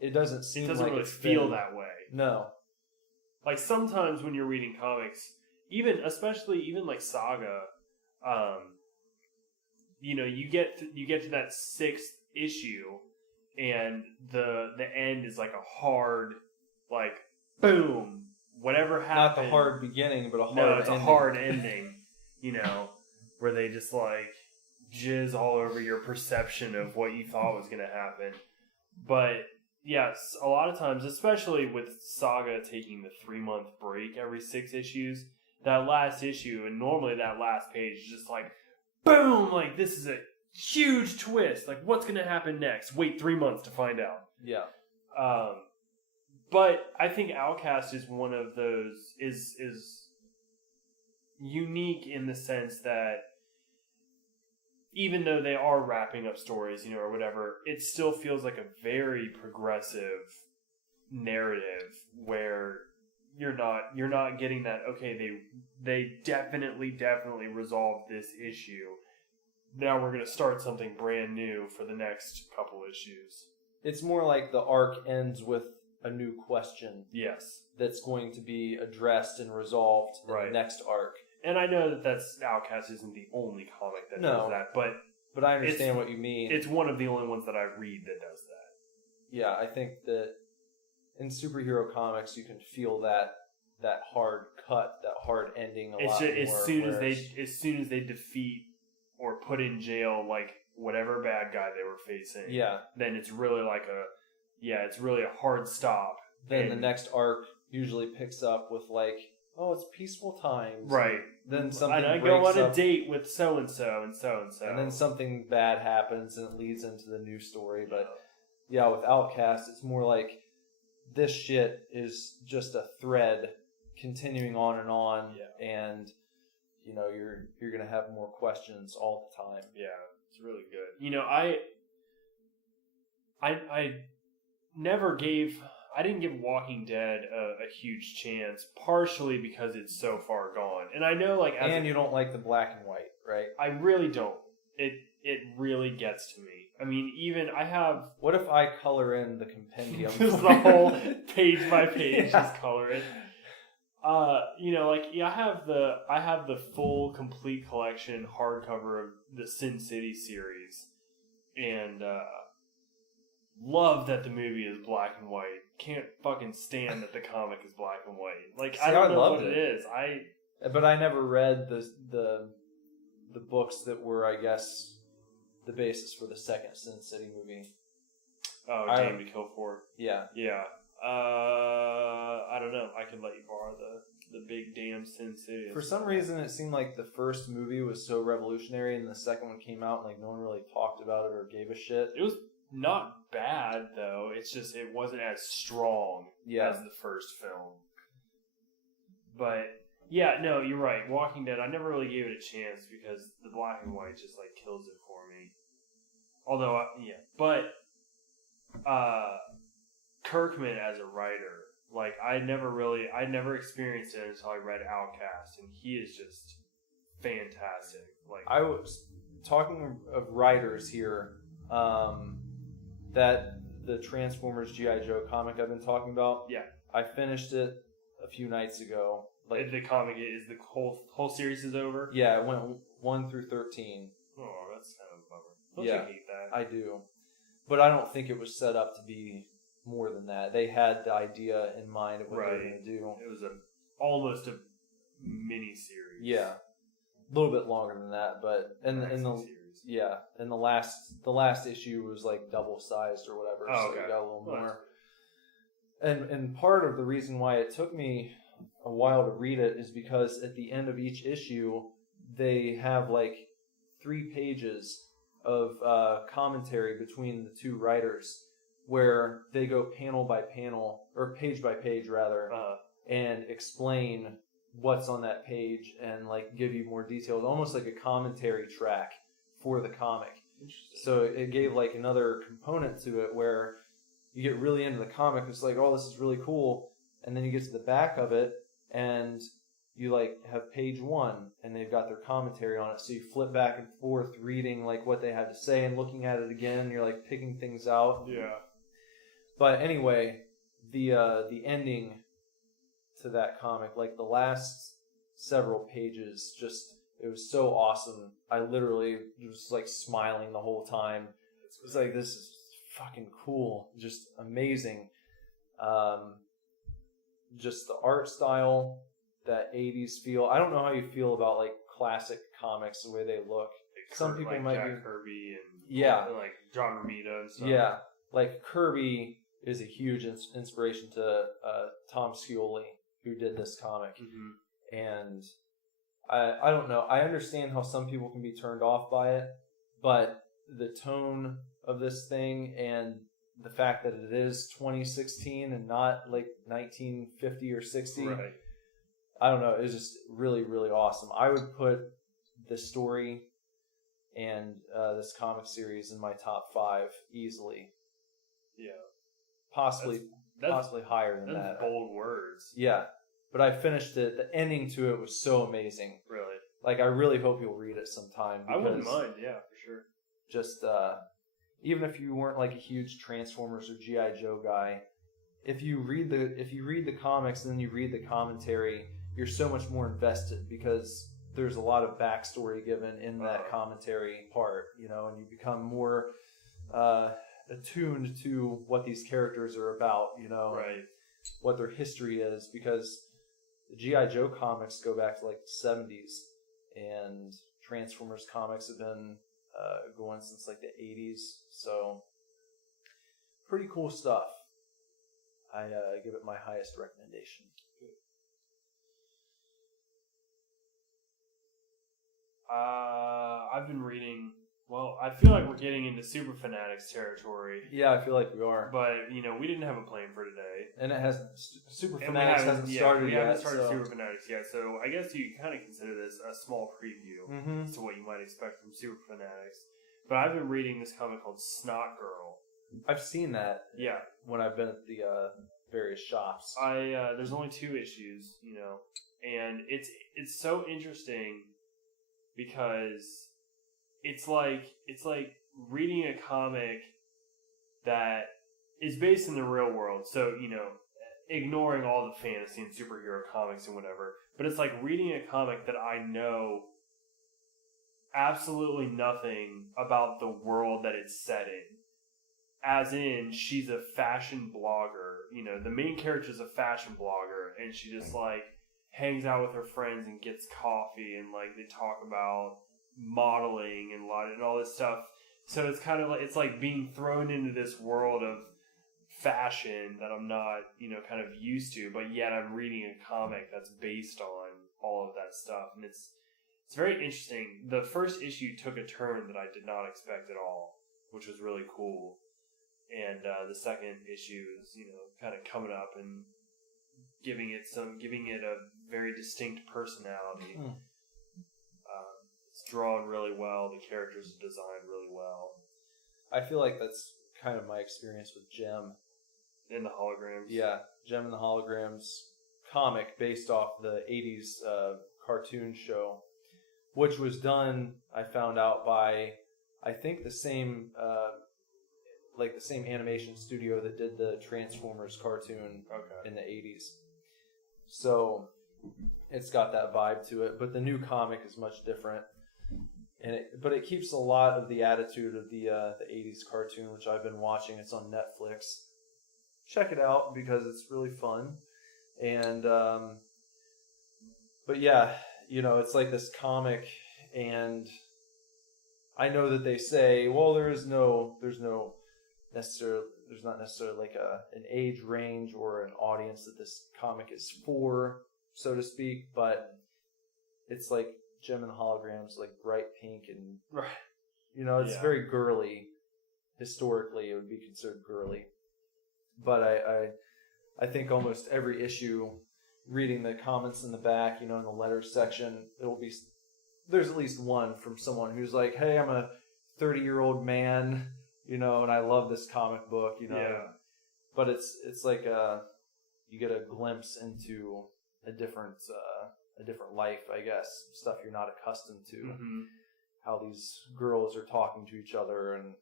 It doesn't seem. It doesn't like really feel that way. No. Like sometimes when you're reading comics, especially like Saga, you get to that 6th issue, and the end is like a hard, like, boom, whatever happened. Not the hard beginning, but a hard ending. No, it's a hard ending, where they just like jizz all over your perception of what you thought was going to happen. But yes, a lot of times, especially with Saga taking the 3-month break every 6 issues, that last issue, and normally that last page is just like, boom, like this is a huge twist. Like, what's going to happen next? Wait 3 months to find out. Yeah. But I think Outcast is one of those, is unique in the sense that even though they are wrapping up stories, or whatever, it still feels like a very progressive narrative where you're not getting that. Okay, they definitely resolved this issue. Now we're gonna start something brand new for the next couple issues. It's more like the arc ends with a new question. Yes, that's going to be addressed and resolved in the next arc. And I know that's Outcast isn't the only comic that does that, but I understand what you mean. It's one of the only ones that I read that does that. Yeah, I think that in superhero comics you can feel that hard cut, that hard ending a lot more. As soon as they defeat or put in jail like whatever bad guy they were facing, then it's really like it's really a hard stop. Then the next arc usually picks up with like, oh, it's peaceful times. Right. Then something and I breaks go on up, a date with so and so and so and so. And then something bad happens and it leads into the new story. But yeah, with Outcast, it's more like this shit is just a thread continuing on, and you know you're gonna have more questions all the time. Yeah, it's really good. You know, I didn't give Walking Dead a huge chance, partially because it's so far gone. And I know, like... And you don't like the black and white, right? I really don't. It really gets to me. I mean, even I have... What if I color in the compendium? Just the whole page by page, just color it. You know, like, I have the full, complete collection hardcover of the Sin City series. And, love that the movie is black and white. Can't fucking stand that the comic is black and white. Like, I don't know what it is. But I never read the books that were, I guess, the basis for the second Sin City movie. Oh, Damn to Kill For. Yeah. Yeah. I don't know. I could let you borrow the big damn Sin City. For some reason, it seemed like the first movie was so revolutionary, and the second one came out, and like no one really talked about it or gave a shit. It was not bad, though. It's just it wasn't as strong as the first film. But yeah, no, you're right. Walking Dead, I never really gave it a chance because the black and white just like kills it for me. Although, but Kirkman as a writer, like I never experienced it until I read Outcast, and he is just fantastic. Like I was talking of writers here. That the Transformers G.I. Joe comic I've been talking about. Yeah, I finished it a few nights ago. Like the comic is the whole series is over. Yeah, it went 1 through 13. Oh, that's kind of a bummer. Don't you hate that? I do, but I don't think it was set up to be more than that. They had the idea in mind of what they were going to do. It was almost a mini series. Yeah, a little bit longer than that, but in the series. Yeah, and the last issue was like double sized or whatever, so you got a little more. And part of the reason why it took me a while to read it is because at the end of each issue they have like 3 pages of commentary between the two writers where they go panel by panel or page by page rather, and explain what's on that page and like give you more details, almost like a commentary track for the comic. So it gave like another component to it where you get really into the comic. It's like, oh, this is really cool. And then you get to the back of it and you like have page 1 and they've got their commentary on it. So you flip back and forth reading like what they had to say and looking at it again. And you're like picking things out. Yeah. But anyway, the ending to that comic, like the last several pages, just it was so awesome. I literally was like smiling the whole time. It was like, this is fucking cool. Just amazing. Just the art style, that 80s feel. I don't know how you feel about like classic comics, the way they look. Some people like might Jack be Kirby and like John Romita and stuff. Yeah, like Kirby is a huge inspiration to Tom Scioli, who did this comic. Mm-hmm. And I don't know. I understand how some people can be turned off by it, but the tone of this thing and the fact that it is 2016 and not like 1950 or 60, right. I don't know. It's just really, really awesome. I would put this story and this comic series in my top 5 easily. Yeah. Possibly possibly higher than That's that. bold words. Yeah, but I finished it. The ending to it was so amazing. Really? Like, I really hope you'll read it sometime. I wouldn't mind, yeah, for sure. Just, even if you weren't like a huge Transformers or G.I. Joe guy, if you read the comics and then you read the commentary, you're so much more invested because there's a lot of backstory given in that commentary part, you know, and you become more attuned to what these characters are about, you know, right. what their history is, because the G.I. Joe comics go back to like the 70s, and Transformers comics have been going since like the 80s, so pretty cool stuff. I give it my highest recommendation. I've been reading. Well, I feel like we're getting into Super Fanatics territory. Yeah, I feel like we are. But, you know, we didn't have a plan for today. And it hasn't. Super Fanatics hasn't started we yet. haven't started so. Super Fanatics yet, so I guess you kind of consider this a small preview as to what you might expect from Super Fanatics. But I've been reading this comic called Snot Girl. I've seen that. Yeah. When I've been at the various shops. There's only 2 issues, you know, and it's so interesting because it's like reading a comic that is based in the real world. So, you know, ignoring all the fantasy and superhero comics and whatever, but it's like reading a comic that I know absolutely nothing about the world that it's set in. As in, she's a fashion blogger. You know, the main character is a fashion blogger, and she just, like, hangs out with her friends and gets coffee, and, like, they talk about modeling and all this stuff. So it's kind of like, it's like being thrown into this world of fashion that I'm not, you know, kind of used to, but yet I'm reading a comic that's based on all of that stuff. And it's very interesting. The first issue took a turn that I did not expect at all, which was really cool. And the second issue is, you know, kind of coming up and giving it a very distinct personality. It's drawn really well. The characters are designed really well. I feel like that's kind of my experience with Gem. In the Holograms. Yeah, Gem and the Holograms comic based off the 80s cartoon show, which was done, I found out, by, I think, the same animation studio that did the Transformers cartoon in the 80s. So it's got that vibe to it, but the new comic is much different. But it keeps a lot of the attitude of the 80s cartoon, which I've been watching. It's on Netflix. Check it out because it's really fun. And but yeah, you know, it's like this comic, and I know that they say, well, there's not necessarily like an age range or an audience that this comic is for, so to speak, but it's like Gem and the Holograms, like bright pink and, you know, it's very girly. Historically, it would be considered girly. But I think almost every issue, reading the comments in the back, you know, in the letters section, there's at least one from someone who's like, hey, I'm a 30-year-old man, you know, and I love this comic book, you know. Yeah. But it's like you get a glimpse into a different life, I guess, stuff you're not accustomed to. Mm-hmm. How these girls are talking to each other and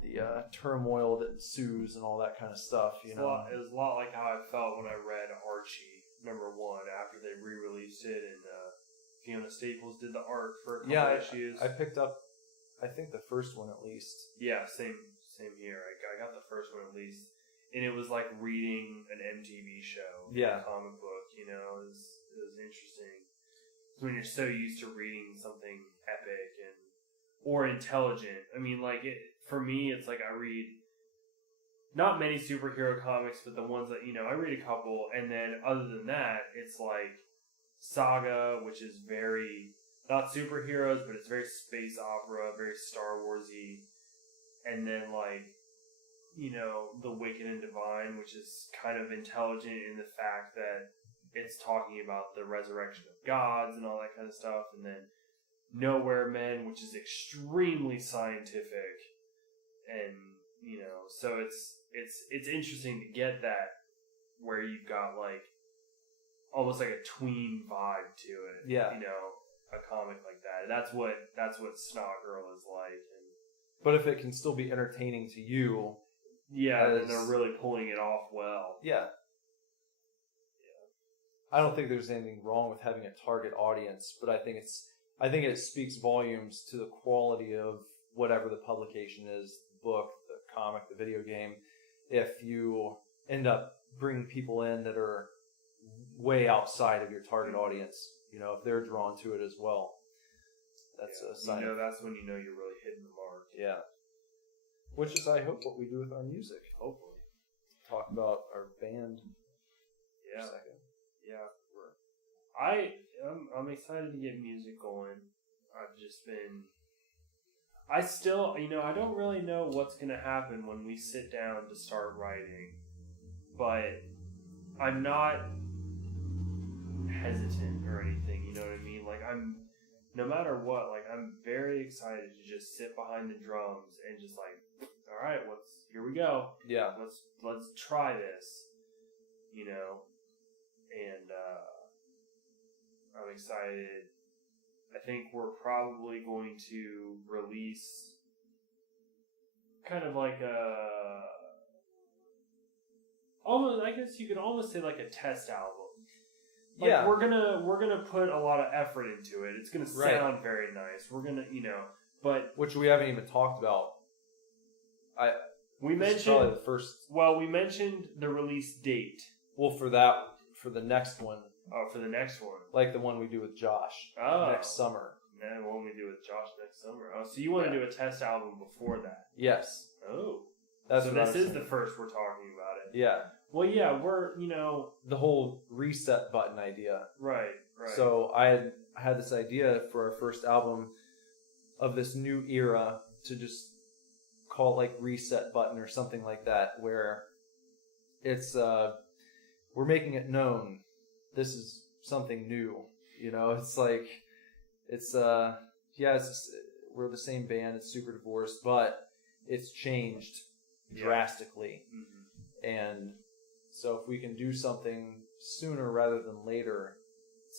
the turmoil that ensues and all that kind of stuff, you know. It was a lot like how I felt when I read Archie #1 after they re-released it, and Fiona Staples did the art for a couple issues. I picked up, I think, the first one at least. Yeah, same here. I got the first one at least, and it was like reading an MTV show, a comic book. You know, it was interesting. When you're so used to reading something epic or intelligent. I mean, like, for me, it's like I read not many superhero comics, but the ones that, you know, I read a couple, and then other than that, it's like Saga, which is very, not superheroes, but it's very space opera, very Star Wars-y, and then, like, you know, The Wicked and Divine, which is kind of intelligent in the fact that it's talking about the resurrection of gods and all that kind of stuff, and then Nowhere Men, which is extremely scientific, and, you know, so it's it's interesting to get that where you've got like almost like a tween vibe to it. Yeah. You know, a comic like that. That's what Snot Girl is like. And But if it can still be entertaining to you, yeah, then they're really pulling it off well. yeah. I don't think there's anything wrong with having a target audience, but I think it speaks volumes to the quality of whatever the publication is, the book, the comic, the video game. If you end up bringing people in that are way outside of your target audience, you know, if they're drawn to it as well, that's a sign. You know, that's when you know you're really hitting the mark. Yeah. Which is, I hope, what we do with our music. Hopefully. Talk about our band for a second. Yeah. I'm excited to get music going. I still, you know, I don't really know what's going to happen when we sit down to start writing, but I'm not hesitant or anything, you know what I mean? Like, no matter what, like, I'm very excited to just sit behind the drums and just like, all right, here we go. Yeah. Let's try this, you know, and, I'm excited. I think we're probably going to release kind of like I guess you could almost say like a test album. Like, yeah. We're gonna put a lot of effort into it. It's gonna sound very nice. We're gonna, you know, but which we haven't even talked about. We mentioned probably the first. Well, we mentioned the release date. Well, for the next one. Oh, for the next one. Like the one we do with Josh next summer. And what we do with Josh next summer. Oh, so you want to do a test album before that? Yes. Oh. That's so what this is the first we're talking about it. Yeah. Well, yeah, we're, you know... The whole reset button idea. Right. So I had this idea for our first album of this new era to just call it like reset button or something like that, where it's, we're making it known this is something new, you know. It's like we're the same band, it's Super Divorce, but it's changed drastically. Mm-hmm. And so if we can do something sooner rather than later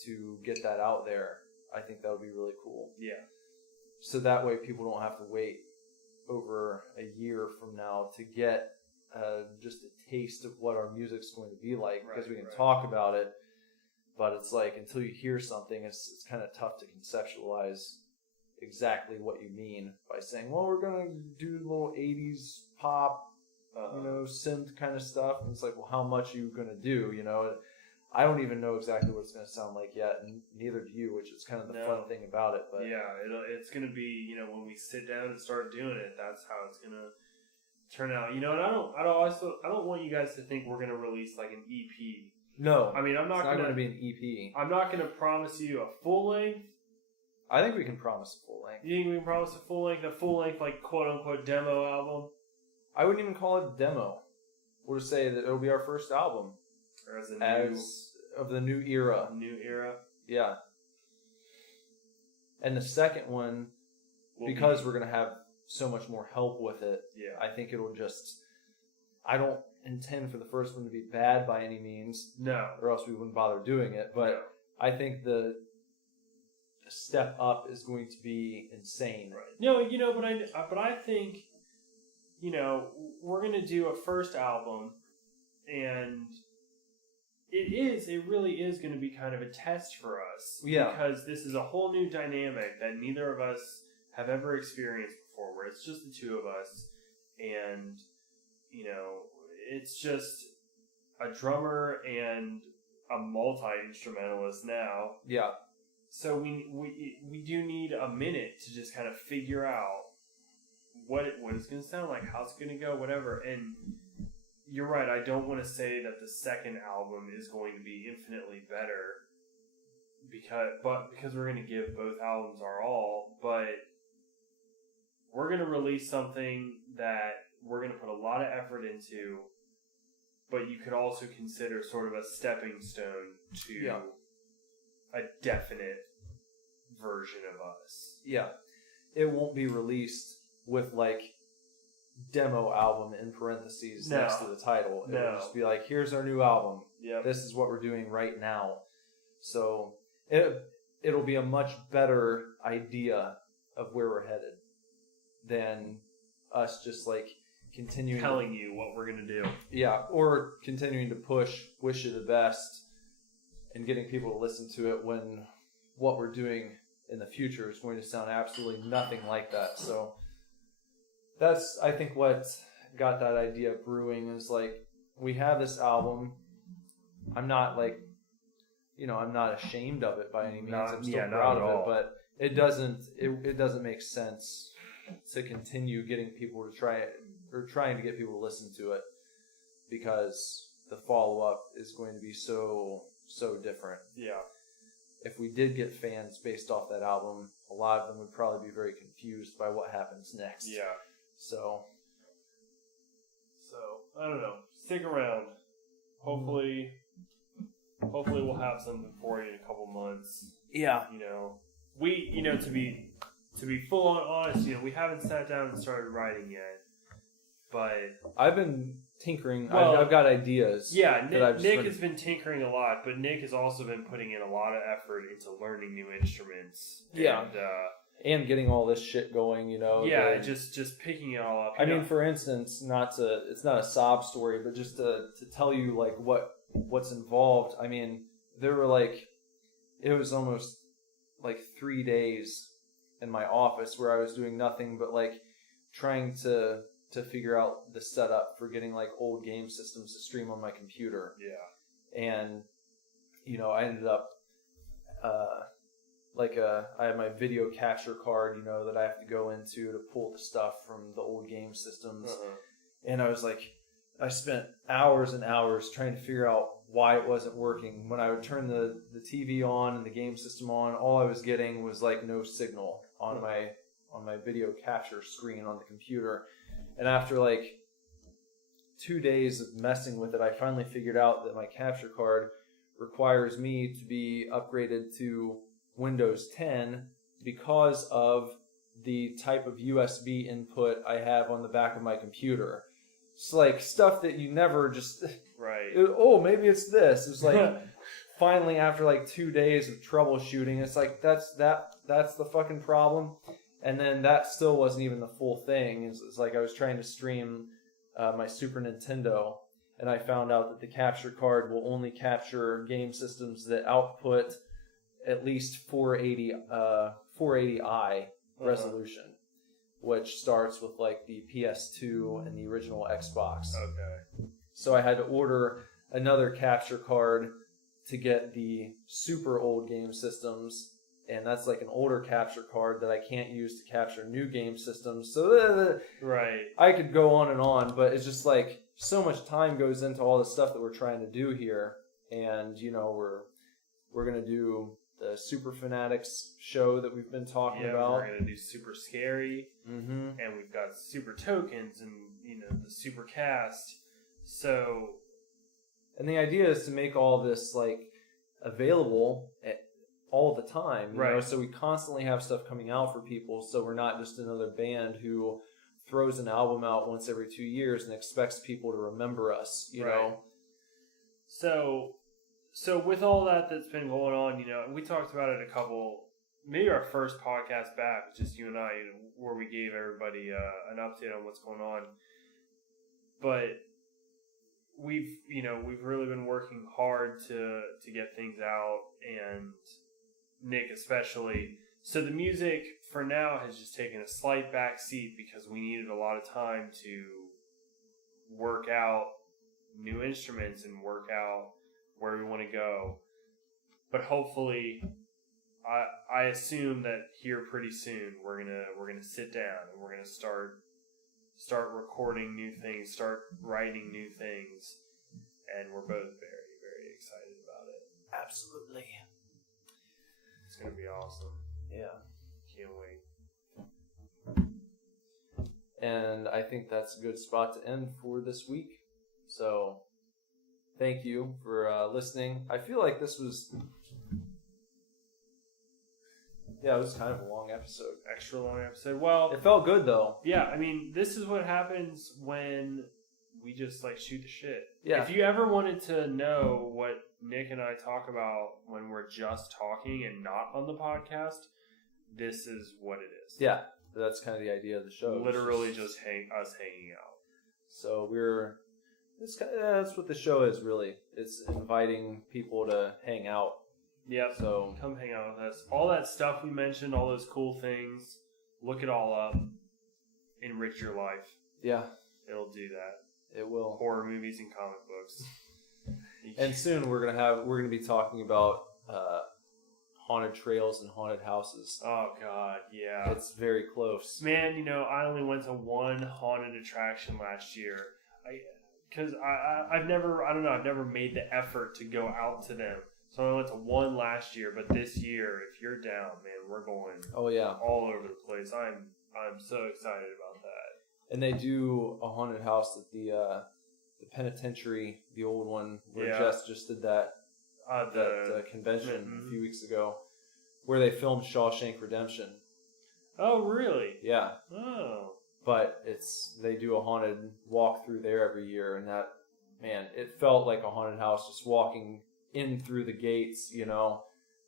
to get that out there, I think that would be really cool. Yeah. So that way people don't have to wait over a year from now to get just a taste of what our music's going to be like, because we can talk about it. But it's like, until you hear something, it's kind of tough to conceptualize exactly what you mean by saying, well, we're going to do a little 80s pop, you know, synth kind of stuff. And it's like, well, how much are you going to do, you know? I don't even know exactly what it's going to sound like yet, and neither do you, which is kind of the fun thing about it. But yeah, it's going to be, you know, when we sit down and start doing it, that's how it's going to turn out. You know, and I don't want you guys to think we're going to release like an EP. No, I mean, I'm not going to be an EP. I'm not going to promise you a full length. I think we can promise a full length. You think we can promise a full length, like quote unquote demo album? I wouldn't even call it a demo. We'll just say that it'll be our first album. Or of the new era. New era? Yeah. And the second one, because we're going to have so much more help with it, I think it'll just... I don't intend for the first one to be bad by any means. No. Or else we wouldn't bother doing it. But I think the step up is going to be insane. Right. No, you know, but I think, you know, we're going to do a first album, and it really is going to be kind of a test for us. Yeah. Because this is a whole new dynamic that neither of us have ever experienced before, where it's just the two of us, and, you know, it's just a drummer and a multi-instrumentalist now. Yeah. So we do need a minute to just kind of figure out what it's going to sound like, how it's going to go, whatever. And you're right, I don't want to say that the second album is going to be infinitely better because we're going to give both albums our all, but we're going to release something that we're going to put a lot of effort into, but you could also consider sort of a stepping stone to a definite version of us. Yeah. It won't be released with, like, demo album in parentheses next to the title. It would just be like, here's our new album. Yep. This is what we're doing right now. So it'll be a much better idea of where we're headed than us just like continuing telling you what we're going to do. Yeah, or continuing to wish you the best, and getting people to listen to it when what we're doing in the future is going to sound absolutely nothing like that. So that's, I think, what got that idea brewing is like, we have this album. I'm not like, I'm not ashamed of it by any means. I'm still proud of it, but it doesn't make sense to continue getting people to try it, or trying to get people to listen to it, because the follow-up is going to be so different. Yeah. If we did get fans based off that album, a lot of them would probably be very confused by what happens next. Yeah. So I don't know. Stick around. Hopefully we'll have something for you in a couple months. Yeah. We to be full on honest, we haven't sat down and started writing yet. But I've been tinkering. Well, I've got ideas. Yeah, Nick has been tinkering a lot, but Nick has also been putting in a lot of effort into learning new instruments. Yeah. And getting all this shit going, Yeah, just picking it all up. I mean, for instance, it's not a sob story, but just to tell you like what's involved. I mean, there were it was almost like 3 days in my office where I was doing nothing but trying to figure out the setup for getting old game systems to stream on my computer. Yeah. And I ended up I have my video capture card, that I have to go into to pull the stuff from the old game systems. Uh-huh. And I spent hours and hours trying to figure out why it wasn't working. When I would turn the TV on and the game system on, all I was getting was no signal on my video capture screen on the computer. And after 2 days of messing with it, I finally figured out that my capture card requires me to be upgraded to Windows 10 because of the type of USB input I have on the back of my computer. It's stuff that you never just... Right. Maybe it's this. It's finally after 2 days of troubleshooting, it's that's the fucking problem. And then that still wasn't even the full thing. It's I was trying to stream my Super Nintendo, and I found out that the capture card will only capture game systems that output at least 480i resolution, which starts with the PS2 and the original Xbox. Okay. So I had to order another capture card to get the super old game systems, and that's an older capture card that I can't use to capture new game systems. So right. I could go on, but it's just so much time goes into all the stuff that we're trying to do here, and we're gonna do the Super Fanatics show that we've been talking about. We're gonna do Super Scary, and we've got Super Tokens, and the SUPERCAST. So, and the idea is to make all this available all the time, right? So we constantly have stuff coming out for people. So we're not just another band who throws an album out once every 2 years and expects people to remember us, you know. So with all that's been going on, we talked about it maybe our first podcast back, just you and I, where we gave everybody an update on what's going on. But we've really been working hard to get things out, and Nick especially. So the music for now has just taken a slight back seat because we needed a lot of time to work out new instruments and work out where we want to go. But hopefully, I assume that here pretty soon we're gonna sit down and we're gonna start recording new things, start writing new things, and we're both very, very excited about it. Absolutely. It's gonna be awesome. Yeah. Can't wait. And I think that's a good spot to end for this week. So, thank you for listening. I feel like this was Yeah, it was kind of a long episode. Extra long episode. Well, It felt good though. yeah, I mean, this is what happens when we just like shoot the shit. Yeah. If you ever wanted to know what Nick and I talk about when we're just talking and not on the podcast, this is what it is. Yeah, that's kind of the idea of the show. Literally just us hanging out. So that's what the show is really. It's inviting people to hang out. Yep. So Come hang out with us. All that stuff we mentioned, all those cool things, look it all up. Enrich your life. yeah, It'll do that. it will. Horror movies and comic books. And soon we're gonna be talking about haunted trails and haunted houses. Oh god, yeah. It's very close. Man, you know, I only went to one haunted attraction last year. I've never made the effort to go out to them. So I went to one last year, but this year, if you're down, man, we're going Oh yeah, all over the place. I'm so excited about that. and they do a haunted house at the penitentiary, the old one where Yeah. Jess just did that convention a few weeks ago, where they filmed Shawshank Redemption. Oh, really? Yeah, Oh. but they do a haunted walk through there every year, and that, man, it felt like a haunted house just walking in through the gates. You know,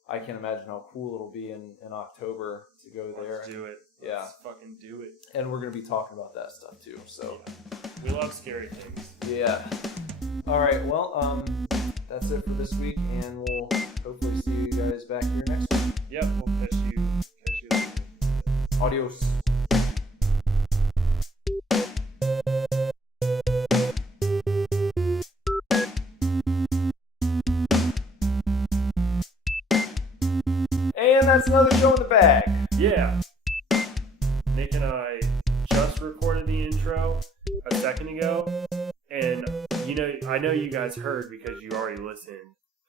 I can't imagine how cool it'll be in October to go there. Let's do it. Yeah. Let's fucking do it. And we're gonna be talking about that stuff too. So We love scary things. yeah. All right. Well, that's it for this week, and we'll hopefully see you guys back here next week. Yep, we'll catch you later. Adios. And that's another show in the bag. Yeah. Nick and I just recorded the intro a second ago, and I know you guys heard because you already listened,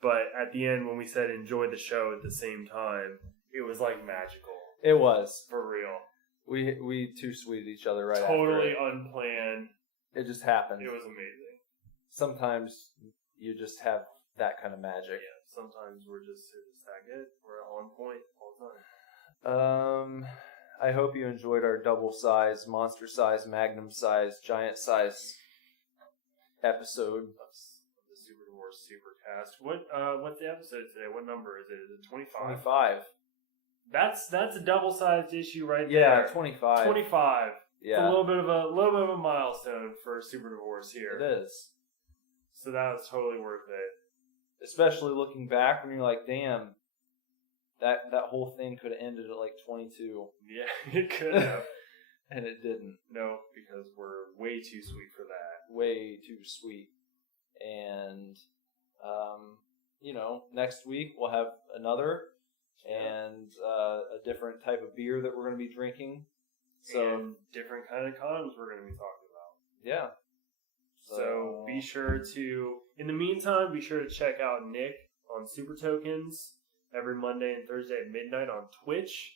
but at the end when we said enjoy the show at the same time, it was like magical. It was. For real. We too sweeted each other right Totally after. unplanned. It just happened. It was amazing. Sometimes you just have that kind of magic. Yeah, sometimes we're just that good. We're on point all the time. I hope you enjoyed our double size, monster size, magnum size, giant size episode. The SUPERDIVORCE SUPERCAST. What's the episode today? What number is it? Is it 25? 25. That's a double-sized issue right Yeah, there. 25. 25. Yeah. It's a little bit of a milestone for SUPERDIVORCE here. It is. So that was totally worth it. Especially looking back when you're like, damn, that whole thing could have ended at like 22. Yeah, it could have. And it didn't. No, because we're way too sweet for that. Way too sweet. And, next week we'll have another and a different type of beer that we're going to be drinking. So and different kind of condoms we're going to be talking about. yeah. So be sure to, in the meantime, be sure to check out Nick on Super Tokens every Monday and Thursday at midnight on Twitch.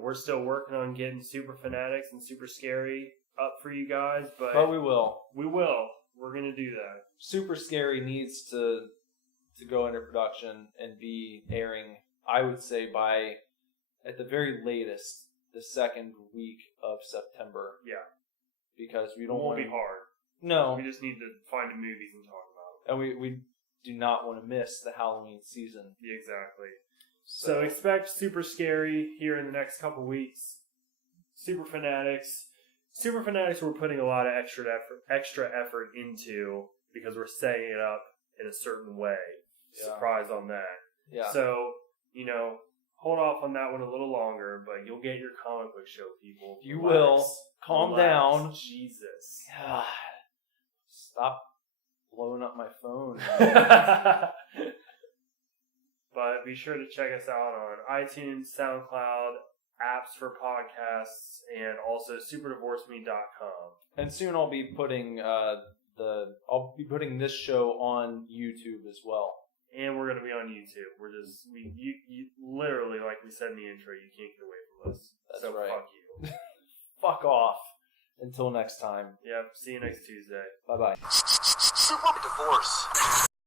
We're still working on getting Super Fanatics and Super Scary up for you guys, but we will. We will. We're going to do that. Super Scary needs to go into production and be airing, I would say, by, at the very latest, the second week of September. Yeah. Because we It don't won't want be hard. No. We just need to find the movies and talk about And we do not want to miss the Halloween season. it. Yeah, exactly. So So expect Super Scary here in the next couple weeks. Super Fanatics we're putting a lot of extra effort into because we're setting it up in a certain way. Yeah. Surprise on that. yeah. So, hold off on that one a little longer, but you'll get your comic book show, people. You Relax. will. Calm Relax. down. Jesus. God. Stop blowing up my phone. But be sure to check us out on iTunes, SoundCloud, apps for podcasts, and also superdivorceme.com. And soon I'll be putting this show on YouTube as well. And we're going to be on YouTube. You literally, like we said in the intro, you can't get away from us. That's so right. fuck you. Fuck off. Until next time. Yep, see you next Tuesday. Bye-bye. Super divorce.